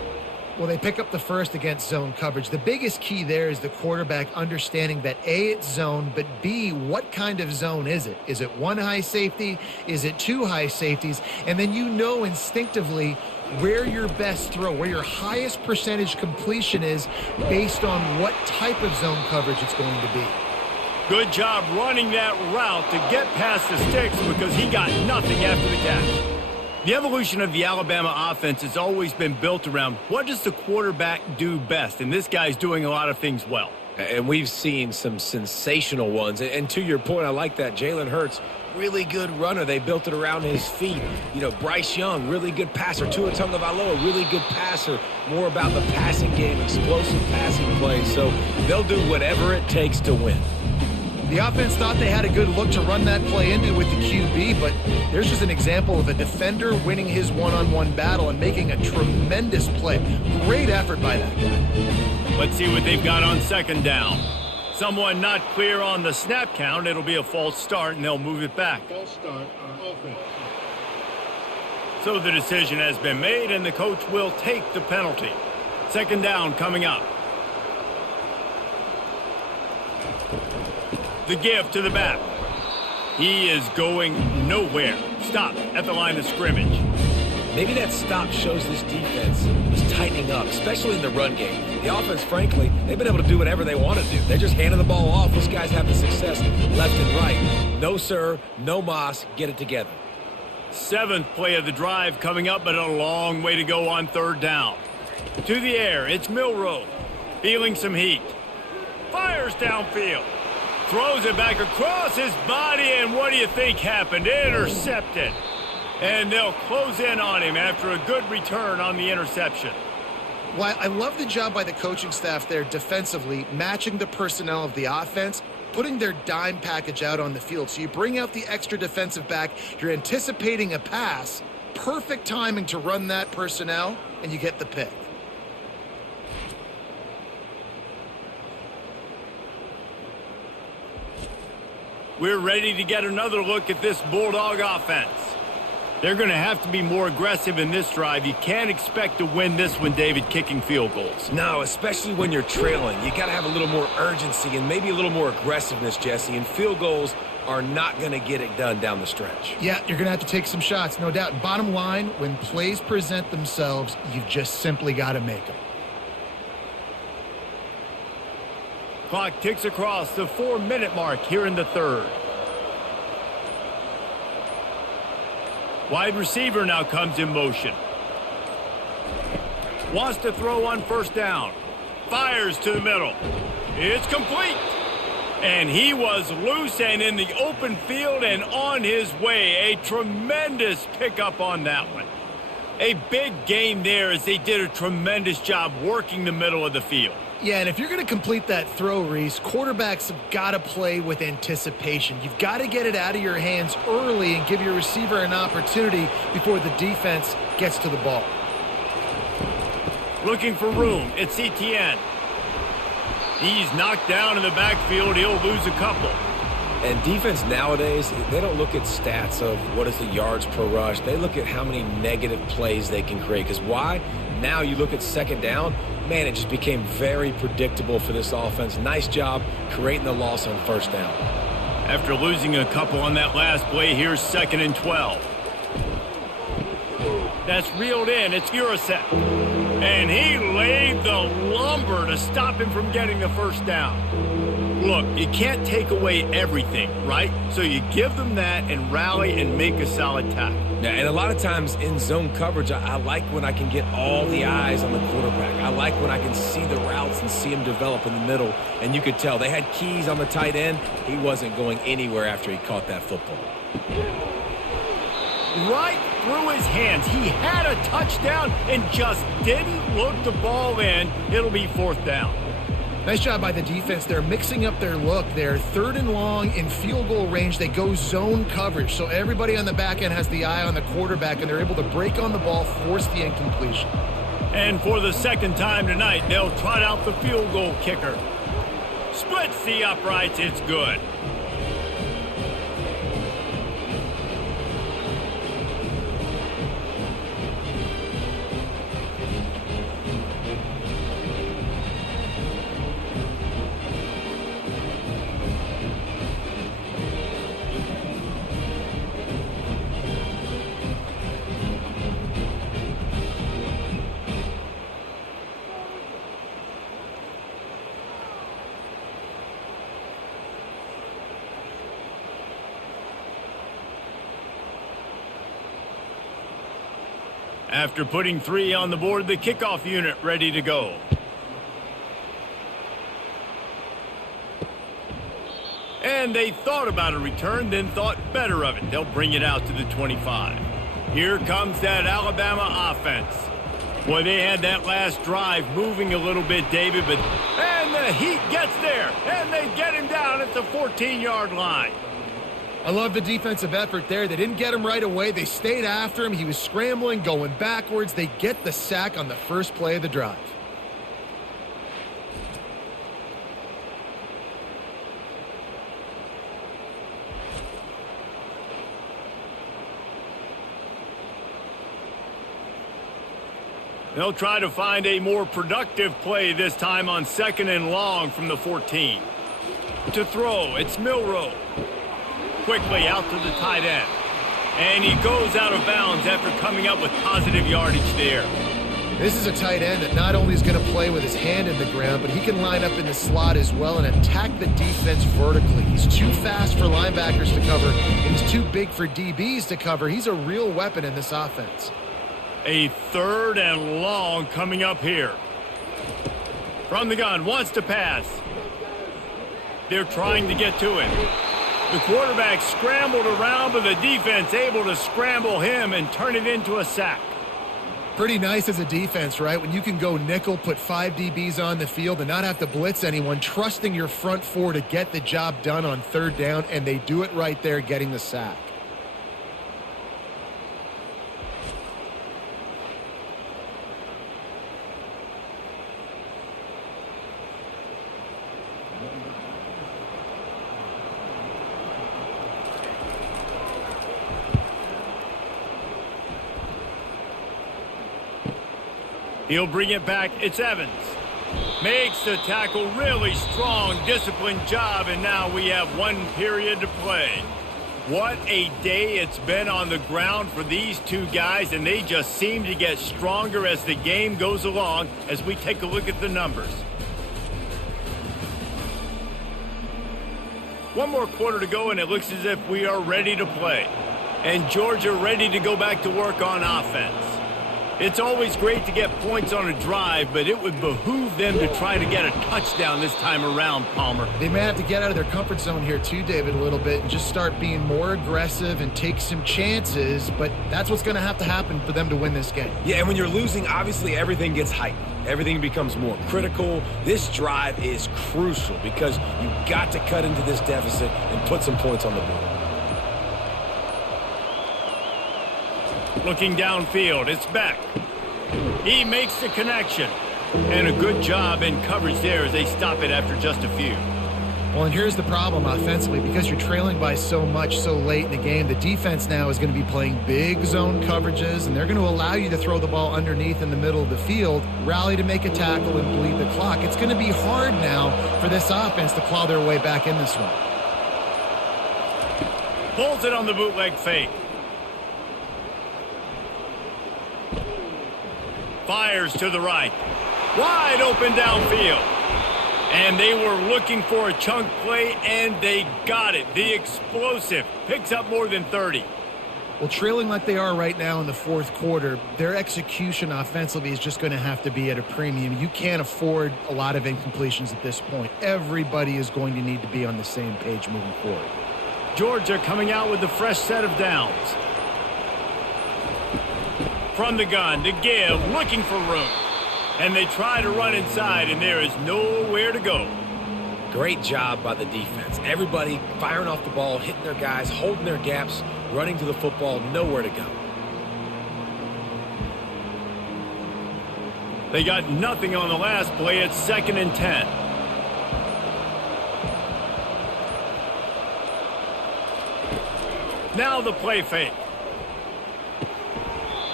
Well, they pick up the first against zone coverage. The biggest key there is the quarterback understanding that A, it's zone, but B, what kind of zone is it? Is it one high safety? Is it two high safeties? And then you know instinctively where your best throw, where your highest percentage completion is based on what type of zone coverage it's going to be. Good job running that route to get past the sticks because he got nothing after the catch. The evolution of the Alabama offense has always been built around what does the quarterback do best, and this guy's doing a lot of things well. And we've seen some sensational ones. And to your point, I like that. Jalen Hurts, really good runner. They built it around his feet. You know, Bryce Young, really good passer. Tua Tagovailoa, really good passer. More about the passing game, explosive passing plays. So they'll do whatever it takes to win. The offense thought they had a good look to run that play into with the QB, but there's just an example of a defender winning his one-on-one battle and making a tremendous play. Great effort by that guy. Let's see what they've got on second down. Someone not clear on the snap count. It'll be a false start, and they'll move it back. False start on offense. So the decision has been made, and the coach will take the penalty. Second down coming up. The give to the back. He is going nowhere. Stop at the line of scrimmage. Maybe that stop shows this defense is tightening up, especially in the run game. The offense, frankly, they've been able to do whatever they want to do. They're just handing the ball off. This guy's having success left and right. No, sir. No mas. Get it together. Seventh play of the drive coming up, but a long way to go on third down. To the air. It's Milroe. Feeling some heat. Fires downfield. Throws it back across his body, and what do you think happened? Intercepted. And they'll close in on him after a good return on the interception. Well, I love the job by the coaching staff there defensively, matching the personnel of the offense, putting their dime package out on the field. So you bring out the extra defensive back, you're anticipating a pass, perfect timing to run that personnel, and you get the pick. We're ready to get another look at this Bulldog offense. They're going to have to be more aggressive in this drive. You can't expect to win this one, David, kicking field goals. No, especially when you're trailing. You got to have a little more urgency and maybe a little more aggressiveness, Jesse. And field goals are not going to get it done down the stretch. Yeah, you're going to have to take some shots, no doubt. Bottom line, when plays present themselves, you've just simply got to make them. Clock ticks across the 4-minute mark here in the third. Wide receiver now comes in motion. Wants to throw on first down. Fires to the middle. It's complete. And he was loose and in the open field and on his way. A tremendous pickup on that one. A big gain there as they did a tremendous job working the middle of the field. Yeah, and if you're going to complete that throw, Reese, quarterbacks have got to play with anticipation. You've got to get it out of your hands early and give your receiver an opportunity before the defense gets to the ball. Looking for room. It's Etienne. He's knocked down in the backfield. He'll lose a couple. And defense nowadays, they don't look at stats of what is the yards per rush. They look at how many negative plays they can create. Because why? Now you look at second down, man, it just became very predictable for this offense. Nice job creating the loss on first down. After losing a couple on that last play, here's 2nd and 12. That's reeled in. It's Urasek. And he laid the lumber to stop him from getting the first down. Look, you can't take away everything, right? So you give them that and rally and make a solid tackle. Yeah, and a lot of times in zone coverage, I like when I can get all the eyes on the quarterback. I like when I can see the routes and see him develop in the middle. And you could tell they had keys on the tight end. He wasn't going anywhere after he caught that football. Right through his hands. He had a touchdown and just didn't look the ball in. It'll be 4th down. Nice job by the defense. They're mixing up their look. They're 3rd and long in field goal range. They go zone coverage. So everybody on the back end has the eye on the quarterback, and they're able to break on the ball, force the incompletion. And for the 2nd time tonight, they'll trot out the field goal kicker. Splits the uprights. It's good. After putting 3 on the board, the kickoff unit ready to go. And they thought about a return, then thought better of it. They'll bring it out to the 25. Here comes that Alabama offense. Boy, they had that last drive moving a little bit, David, but and the heat gets there, and they get him down at the 14-yard line. I love the defensive effort there. They didn't get him right away. They stayed after him. He was scrambling, going backwards. They get the sack on the first play of the drive. They'll try to find a more productive play this time on 2nd and long from the 14. To throw, it's Milroe. Quickly out to the tight end. And he goes out of bounds after coming up with positive yardage there. This is a tight end that not only is going to play with his hand in the ground, but he can line up in the slot as well and attack the defense vertically. He's too fast for linebackers to cover, and he's too big for DBs to cover. He's a real weapon in this offense. A 3rd and long coming up here. From the gun, wants to pass. They're trying to get to him. The quarterback scrambled around, but the defense able to scramble him and turn it into a sack. Pretty nice as a defense, right? When you can go nickel, put 5 DBs on the field and not have to blitz anyone, trusting your front 4 to get the job done on 3rd down, and they do it right there, getting the sack. He'll bring it back. It's Evans. Makes the tackle. Really strong, disciplined job, and now we have 1 period to play. What a day it's been on the ground for these two guys, and they just seem to get stronger as the game goes along as we take a look at the numbers. 1 more quarter to go, and it looks as if we are ready to play. And Georgia ready to go back to work on offense. It's always great to get points on a drive, but it would behoove them to try to get a touchdown this time around, Palmer. They may have to get out of their comfort zone here too, David, a little bit and just start being more aggressive and take some chances, but that's what's going to have to happen for them to win this game. Yeah, and when you're losing, obviously everything gets heightened. Everything becomes more critical. This drive is crucial because you got to cut into this deficit and put some points on the board. Looking downfield, it's Beck. He makes the connection. And a good job in coverage there as they stop it after just a few. Well, and here's the problem offensively. Because you're trailing by so much so late in the game, the defense now is going to be playing big zone coverages, and they're going to allow you to throw the ball underneath in the middle of the field, rally to make a tackle, and bleed the clock. It's going to be hard now for this offense to claw their way back in this one. Pulls it on the bootleg fake. Fires to the right. Wide open downfield. And they were looking for a chunk play, and they got it. The explosive picks up more than 30. Well, trailing like they are right now in the fourth quarter, their execution offensively is just going to have to be at a premium. You can't afford a lot of incompletions at this point. Everybody is going to need to be on the same page moving forward. Georgia coming out with a fresh set of downs. From the gun to give, looking for room. And they try to run inside, and there is nowhere to go. Great job by the defense. Everybody firing off the ball, hitting their guys, holding their gaps, running to the football, nowhere to go. They got nothing on the last play. It's 2nd and 10. Now the play fake.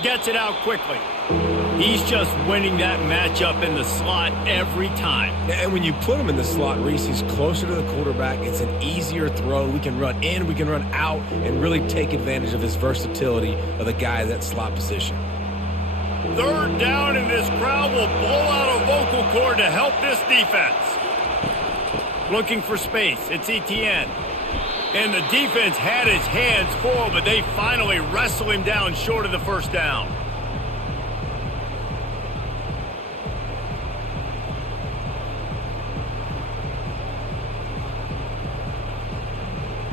Gets it out quickly. He's just winning that matchup in the slot every time. And when you put him in the slot, Reese, he's closer to the quarterback. It's an easier throw. We can run in, we can run out, and really take advantage of his versatility of the guy in that slot position. 3rd down, and this crowd will blow out a vocal cord to help this defense. Looking for space. It's Etienne. And the defense had his hands full, but they finally wrestle him down short of the 1st down.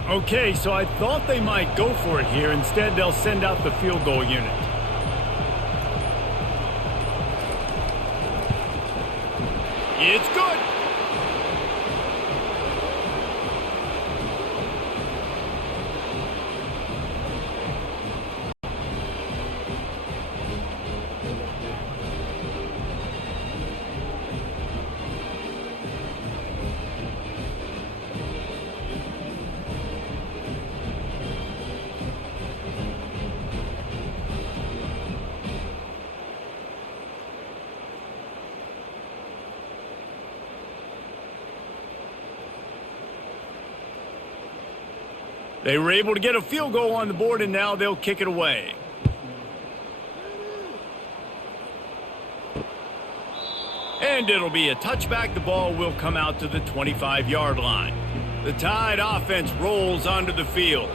Okay, so I thought they might go for it here. Instead, they'll send out the field goal unit. It's good. They were able to get a field goal on the board, and now they'll kick it away. And it'll be a touchback. The ball will come out to the 25-yard line. The Tide offense rolls onto the field.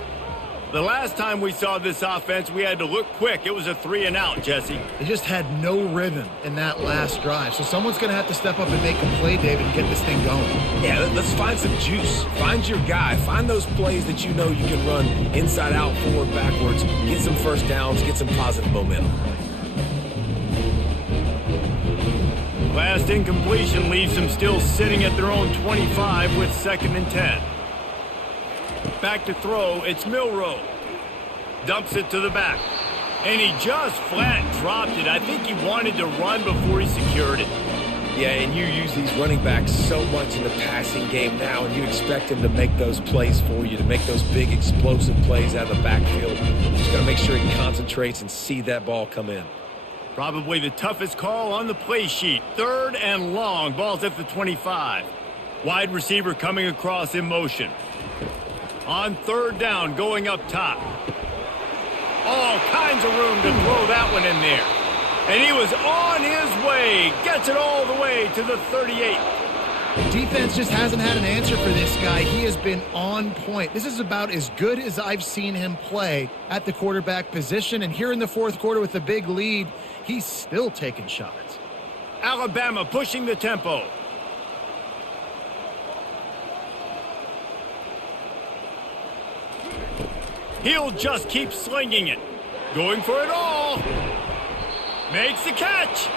The last time we saw this offense, we had to look quick. It was a 3-and-out, Jesse. They just had no rhythm in that last drive. So someone's going to have to step up and make a play, David, and get this thing going. Yeah, let's find some juice. Find your guy. Find those plays that you know you can run inside out, forward, backwards. Get some 1st downs. Get some positive momentum. Last incompletion leaves them still sitting at their own 25 with 2nd and 10. Back to throw, it's Milroe. Dumps it to the back. And he just flat dropped it. I think he wanted to run before he secured it. Yeah, and you use these running backs so much in the passing game now, and you expect him to make those plays for you, to make those big explosive plays out of the backfield. Just got to make sure he concentrates and see that ball come in. Probably the toughest call on the play sheet. 3rd and long. Ball's at the 25. Wide receiver coming across in motion. On 3rd down, going up top. All kinds of room to throw that one in there. And he was on his way. Gets it all the way to the 38. Defense just hasn't had an answer for this guy. He has been on point. This is about as good as I've seen him play at the quarterback position. And here in the fourth quarter with the big lead, he's still taking shots. Alabama pushing the tempo. He'll just keep slinging it. Going for it all. Makes the catch.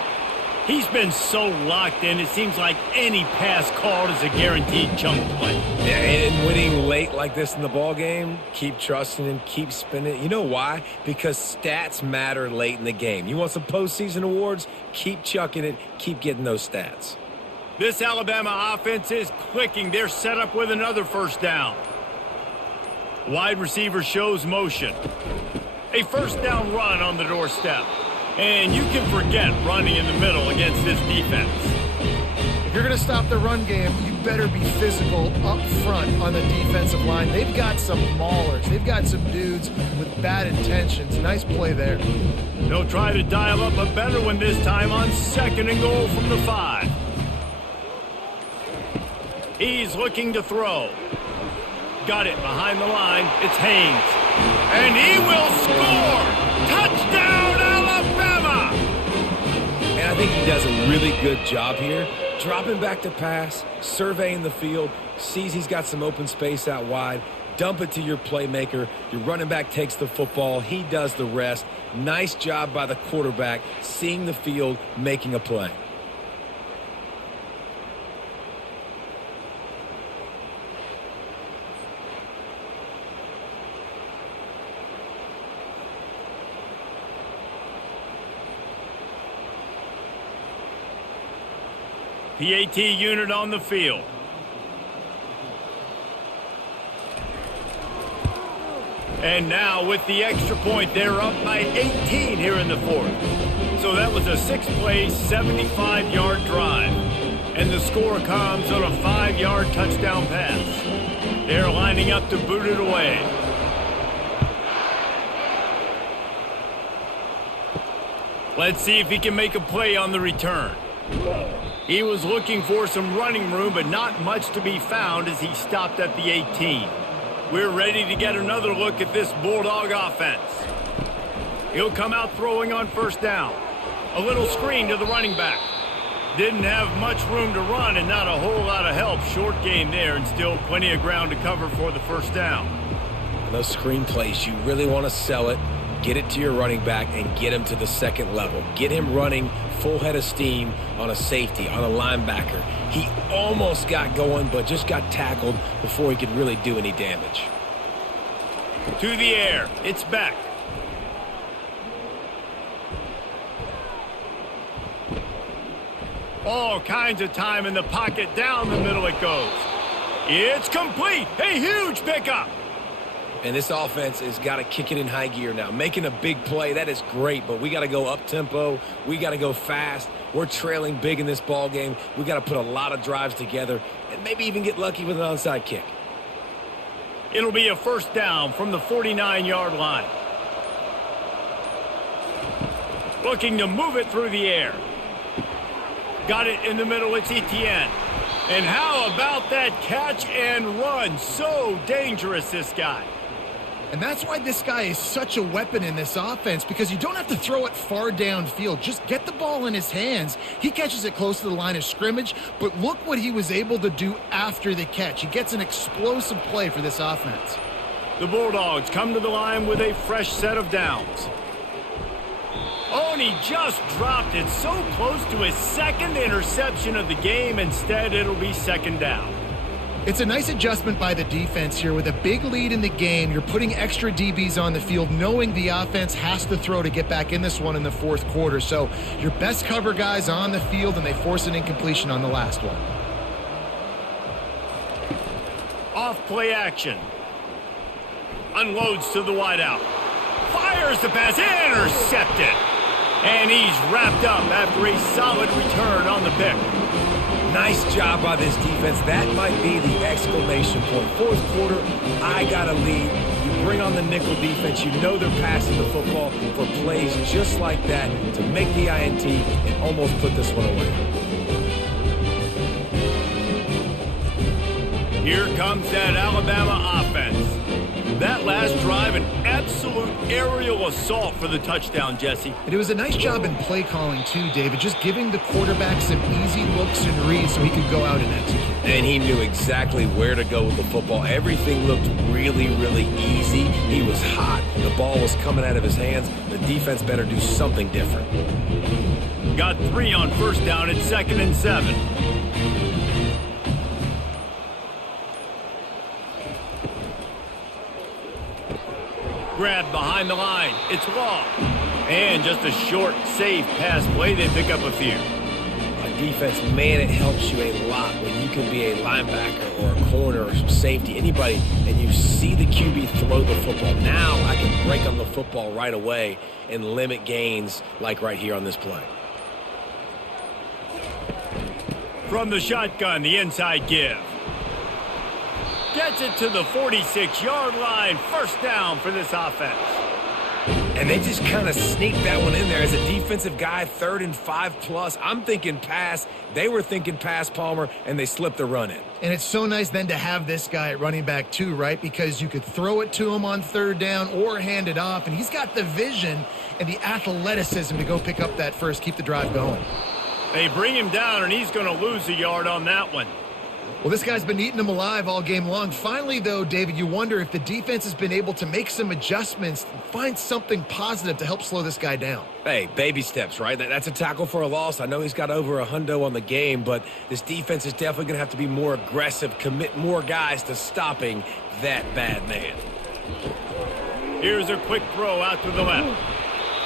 He's been so locked in, it seems like any pass called is a guaranteed chunk play. Yeah, and winning late like this in the ball game, keep trusting him, keep spinning. You know why? Because stats matter late in the game. You want some postseason awards? Keep chucking it, keep getting those stats. This Alabama offense is clicking. They're set up with another first down. Wide receiver shows motion. A first down run on the doorstep. And you can forget running in the middle against this defense. If you're going to stop the run game, you better be physical up front on the defensive line. They've got some maulers. They've got some dudes with bad intentions. Nice play there. They'll try to dial up a better one this time on 2nd and goal from the 5. He's looking to throw. Got it behind the line. It's Haynes. And he will score! Touchdown, Alabama! And I think he does a really good job here. Dropping back to pass, surveying the field, sees he's got some open space out wide. Dump it to your playmaker. Your running back takes the football. He does the rest. Nice job by the quarterback, seeing the field, making a play. PAT unit on the field. And now with the extra point, they're up by 18 here in the fourth. So that was a 6-play, 75-yard drive. And the score comes on a 5-yard touchdown pass. They're lining up to boot it away. Let's see if he can make a play on the return. He was looking for some running room, but not much to be found as he stopped at the 18. We're ready to get another look at this Bulldog offense. He'll come out throwing on first down. A little screen to the running back. Didn't have much room to run and not a whole lot of help. Short gain there and still plenty of ground to cover for the first down. And those screen plays, you really want to sell it, get it to your running back, and get him to the second level. Get him running full head of steam on a safety, on a linebacker. He almost got going, but just got tackled before he could really do any damage. To the air. It's back. All kinds of time in the pocket. Down the middle it goes. It's complete. A huge pickup. And this offense has got to kick it in high gear now. Making a big play, that is great, but we got to go up-tempo. We got to go fast. We're trailing big in this ball game. We got to put a lot of drives together and maybe even get lucky with an onside kick. It'll be a first down from the 49-yard line. Looking to move it through the air. Got it in the middle. It's Etienne. And how about that catch and run? So dangerous, this guy. And that's why this guy is such a weapon in this offense, because you don't have to throw it far downfield. Just get the ball in his hands. He catches it close to the line of scrimmage, but look what he was able to do after the catch. He gets an explosive play for this offense. The Bulldogs come to the line with a fresh set of downs. Oh, and he just dropped it so close to his second interception of the game. Instead, it'll be second down. It's a nice adjustment by the defense here. With a big lead in the game, you're putting extra DBs on the field, knowing the offense has to throw to get back in this one in the fourth quarter. So your best cover guys on the field, and they force an incompletion on the last one. Off play action. Unloads to the wideout. Fires the pass. Intercepted. And he's wrapped up after a solid return on the pick. Nice job by this defense. That might be the exclamation point. Fourth quarter, I got a lead. You bring on the nickel defense. You know they're passing the football for plays just like that to make the INT and almost put this one away. Here comes that Alabama offense. That last drive, an absolute aerial assault for the touchdown, Jesse. And it was a nice job in play calling too, David, just giving the quarterback some easy looks and reads so he could go out and execute. And he knew exactly where to go with the football. Everything looked really, really easy. He was hot. The ball was coming out of his hands. The defense better do something different. Got 3 on first down at 2nd and 7. Grab behind the line. It's long. And just a short, safe pass play. They pick up a few. Defense, man, it helps you a lot when you can be a linebacker or a corner or some safety, anybody, and you see the QB throw the football. Now I can break on the football right away and limit gains like right here on this play. From the shotgun, the inside give. Gets it to the 46-yard line. First down for this offense. And they just kind of sneaked that one in there as a defensive guy, 3rd and 5+. I'm thinking pass. They were thinking pass, Palmer, and they slipped the run in. And it's so nice then to have this guy at running back too, right? Because you could throw it to him on 3rd down or hand it off, and he's got the vision and the athleticism to go pick up that first, keep the drive going. They bring him down, and he's going to lose a yard on that one. Well, this guy's been eating them alive all game long. Finally, though, David, you wonder if the defense has been able to make some adjustments, find something positive to help slow this guy down. Hey, baby steps, right? That's a tackle for a loss. I know he's got over $100 on the game, but this defense is definitely going to have to be more aggressive, commit more guys to stopping that bad man. Here's a quick throw out to the left.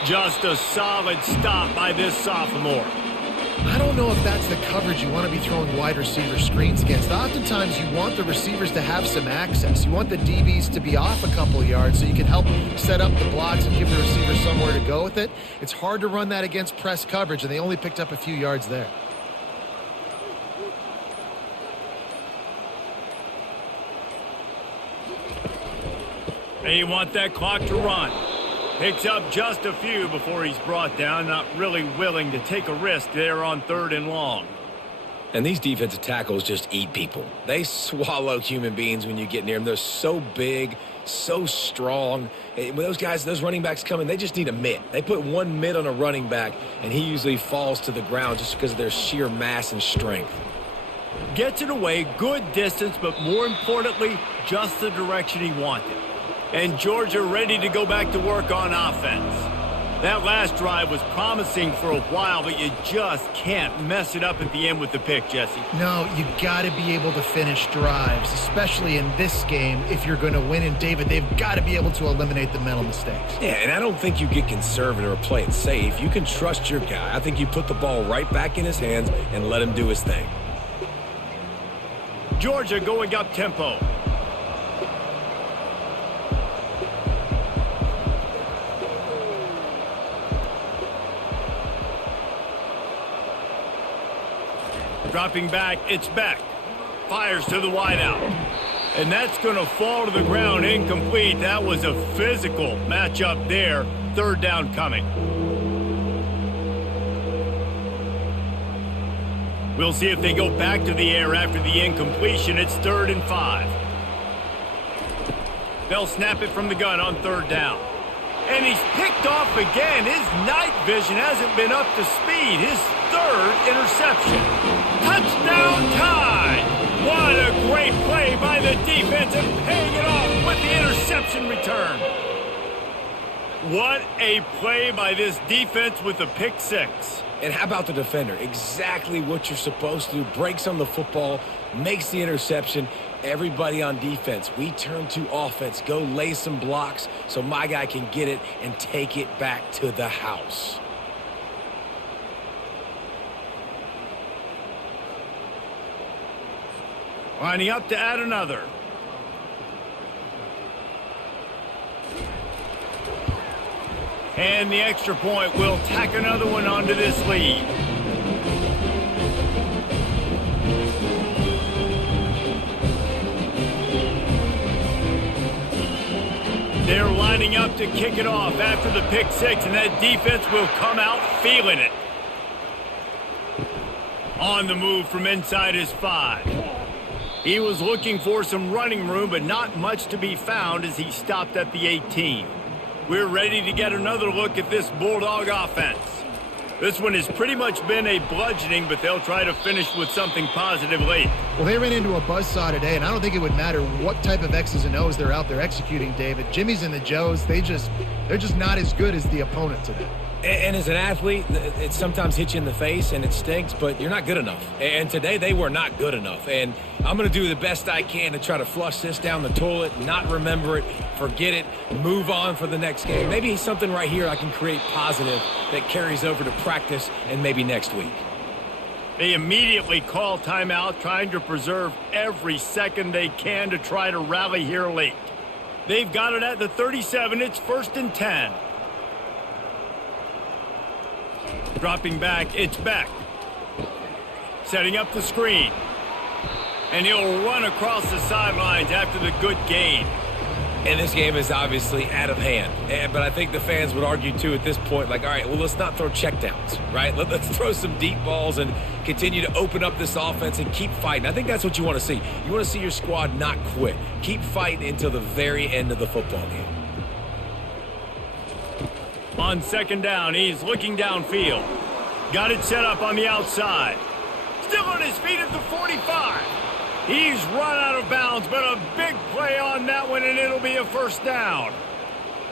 Just a solid stop by this sophomore. I don't know if that's the coverage you want to be throwing wide receiver screens against. Oftentimes, you want the receivers to have some access. You want the DBs to be off a couple yards so you can help set up the blocks and give the receiver somewhere to go with it. It's hard to run that against press coverage, and they only picked up a few yards there. They want that clock to run. Picks up just a few before he's brought down. Not really willing to take a risk there on 3rd and long. And these defensive tackles just eat people. They swallow human beings when you get near them. They're so big, so strong. When those guys, those running backs come in, they just need a mitt. They put one mitt on a running back, and he usually falls to the ground just because of their sheer mass and strength. Gets it away, good distance, but more importantly, just the direction he wanted. And Georgia ready to go back to work on offense. That last drive was promising for a while, but you just can't mess it up at the end with the pick, Jesse. No, you got to be able to finish drives, especially in this game if you're going to win. And, David, they've got to be able to eliminate the mental mistakes. Yeah, and I don't think you get conservative or play it safe. You can trust your guy. I think you put the ball right back in his hands and let him do his thing. Georgia going up tempo. Dropping back, it's Beck. Fires to the wideout. And that's going to fall to the ground incomplete. That was a physical matchup there. 3rd down coming. We'll see if they go back to the air after the incompletion. It's 3rd and 5. They'll snap it from the gun on 3rd down. And he's picked off again. His night vision hasn't been up to speed. His 3rd interception. Touchdown time! What a great play by the defense and paying it off with the interception return. What a play by this defense with the pick 6. And how about the defender? Exactly what you're supposed to do. Breaks on the football, makes the interception. Everybody on defense, we turn to offense. Go lay some blocks so my guy can get it and take it back to the house. Lining up to add another. And the extra point will tack another one onto this lead. They're lining up to kick it off after the pick 6, and that defense will come out feeling it. On the move from inside his 5. He was looking for some running room, but not much to be found as he stopped at the 18. We're ready to get another look at this Bulldog offense. This one has pretty much been a bludgeoning, but they'll try to finish with something positive late. Well, they ran into a buzzsaw today, and I don't think it would matter what type of X's and O's they're out there executing, David. Jimmy's and the Joes, they're just not as good as the opponent today. And as an athlete, it sometimes hits you in the face and it stinks, but you're not good enough. And today they were not good enough. And I'm going to do the best I can to try to flush this down the toilet, not remember it, forget it, move on for the next game. Maybe something right here I can create positive that carries over to practice and maybe next week. They immediately call timeout, trying to preserve every second they can to try to rally here late. They've got it at the 37. It's 1st and 10. Dropping back, it's Beck. Setting up the screen. And he'll run across the sidelines after the good gain. And this game is obviously out of hand. But I think the fans would argue, too, at this point, like, all right, well, let's not throw checkdowns, right? Let's throw some deep balls and continue to open up this offense and keep fighting. I think that's what you want to see. You want to see your squad not quit. Keep fighting until the very end of the football game. On 2nd down, he's looking downfield. Got it set up on the outside. Still on his feet at the 45. He's run out of bounds, but a big play on that one, and it'll be a 1st down.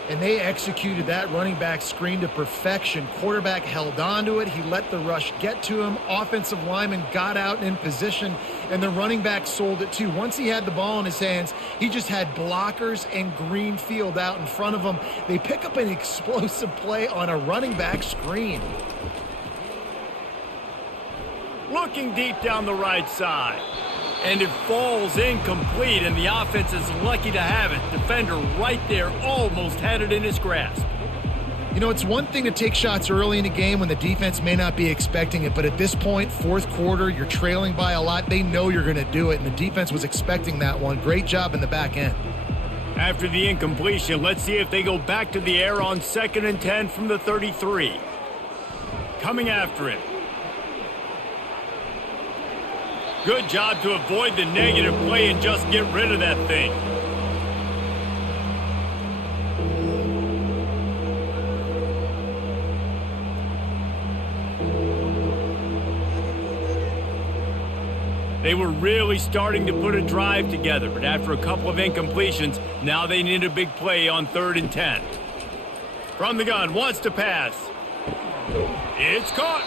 And they executed that running back screen to perfection. Quarterback held on to it. He let the rush get to him. Offensive lineman got out in position, and the running back sold it too. Once he had the ball in his hands, he just had blockers and green field out in front of him. They pick up an explosive play on a running back screen. Looking deep down the right side. And it falls incomplete, and the offense is lucky to have it. Defender right there almost had it in his grasp. You know, it's one thing to take shots early in a game when the defense may not be expecting it, but at this point, 4th quarter, you're trailing by a lot. They know you're going to do it, and the defense was expecting that one. Great job in the back end. After the incompletion, let's see if they go back to the air on 2nd and 10 from the 33. Coming after it. Good job to avoid the negative play and just get rid of that thing. They were really starting to put a drive together, but after a couple of incompletions, now they need a big play on 3rd and 10. From the gun, wants to pass. It's caught.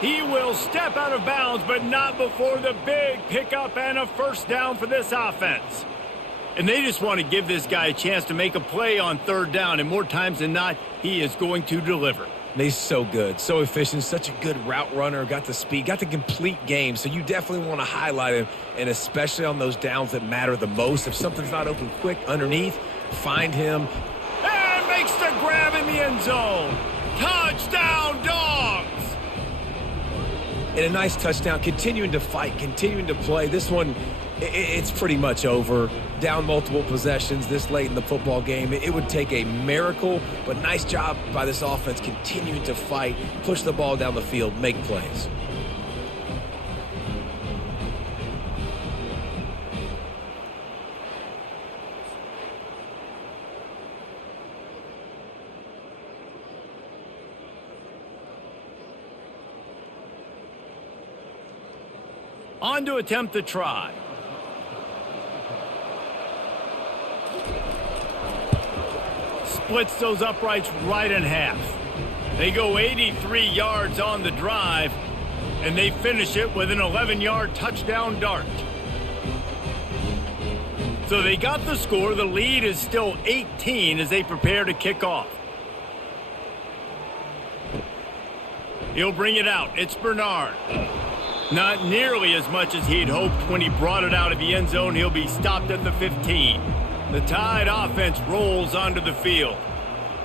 He will step out of bounds, but not before the big pickup and a 1st down for this offense. And they just want to give this guy a chance to make a play on 3rd down, and more times than not, he is going to deliver. He's so good, so efficient, such a good route runner, got the speed, got the complete game, so you definitely want to highlight him, and especially on those downs that matter the most. If something's not open quick underneath, find him. And makes the grab in the end zone. Touchdown, Dogs! And a nice touchdown, continuing to fight, continuing to play. This one, it's pretty much over. Down multiple possessions this late in the football game. It would take a miracle, but nice job by this offense continuing to fight, push the ball down the field, make plays. On to attempt the try. Splits those uprights right in half. They go 83 yards on the drive, and they finish it with an 11-yard touchdown dart. So they got the score. The lead is still 18 as they prepare to kick off. He'll bring it out. It's Bernard. Not nearly as much as he'd hoped when he brought it out of the end zone. He'll be stopped at the 15. The Tide offense rolls onto the field.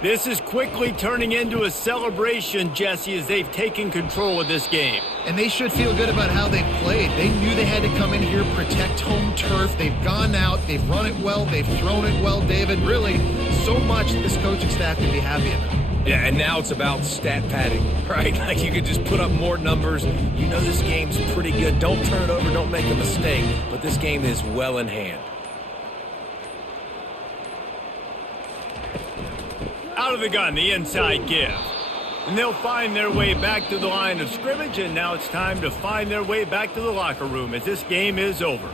This is quickly turning into a celebration, Jesse, as they've taken control of this game. And they should feel good about how they've played. They knew they had to come in here, protect home turf. They've gone out, they've run it well, they've thrown it well, David. Really, so much that this coaching staff can be happy about. Yeah, and now it's about stat padding, right? Like you could just put up more numbers. You know this game's pretty good. Don't turn it over. Don't make a mistake. But this game is well in hand. Out of the gun, the inside give. And they'll find their way back to the line of scrimmage, and now it's time to find their way back to the locker room as this game is over.